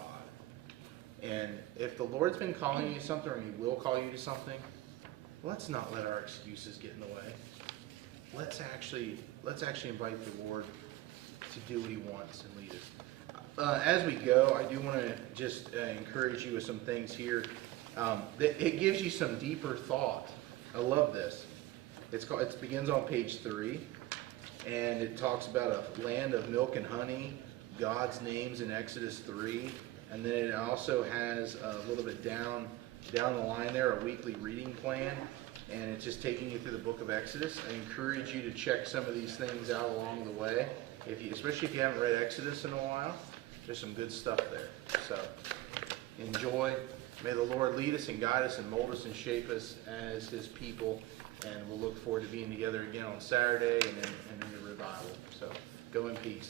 And if the Lord's been calling you to something, or He will call you to something, let's not let our excuses get in the way. Let's actually invite the Lord to do what He wants and lead us. As we go, I do want to just encourage you with some things here. It gives you some deeper thought. I love this. It begins on page 3, and it talks about a land of milk and honey, God's names in Exodus 3, and then it also has a little bit down the line there, a weekly reading plan, and it's just taking you through the book of Exodus. I encourage you to check some of these things out along the way, especially if you haven't read Exodus in a while. There's some good stuff there. So enjoy. May the Lord lead us and guide us and mold us and shape us as His people, and we'll look forward to being together again on Saturday and in the revival. So go in peace.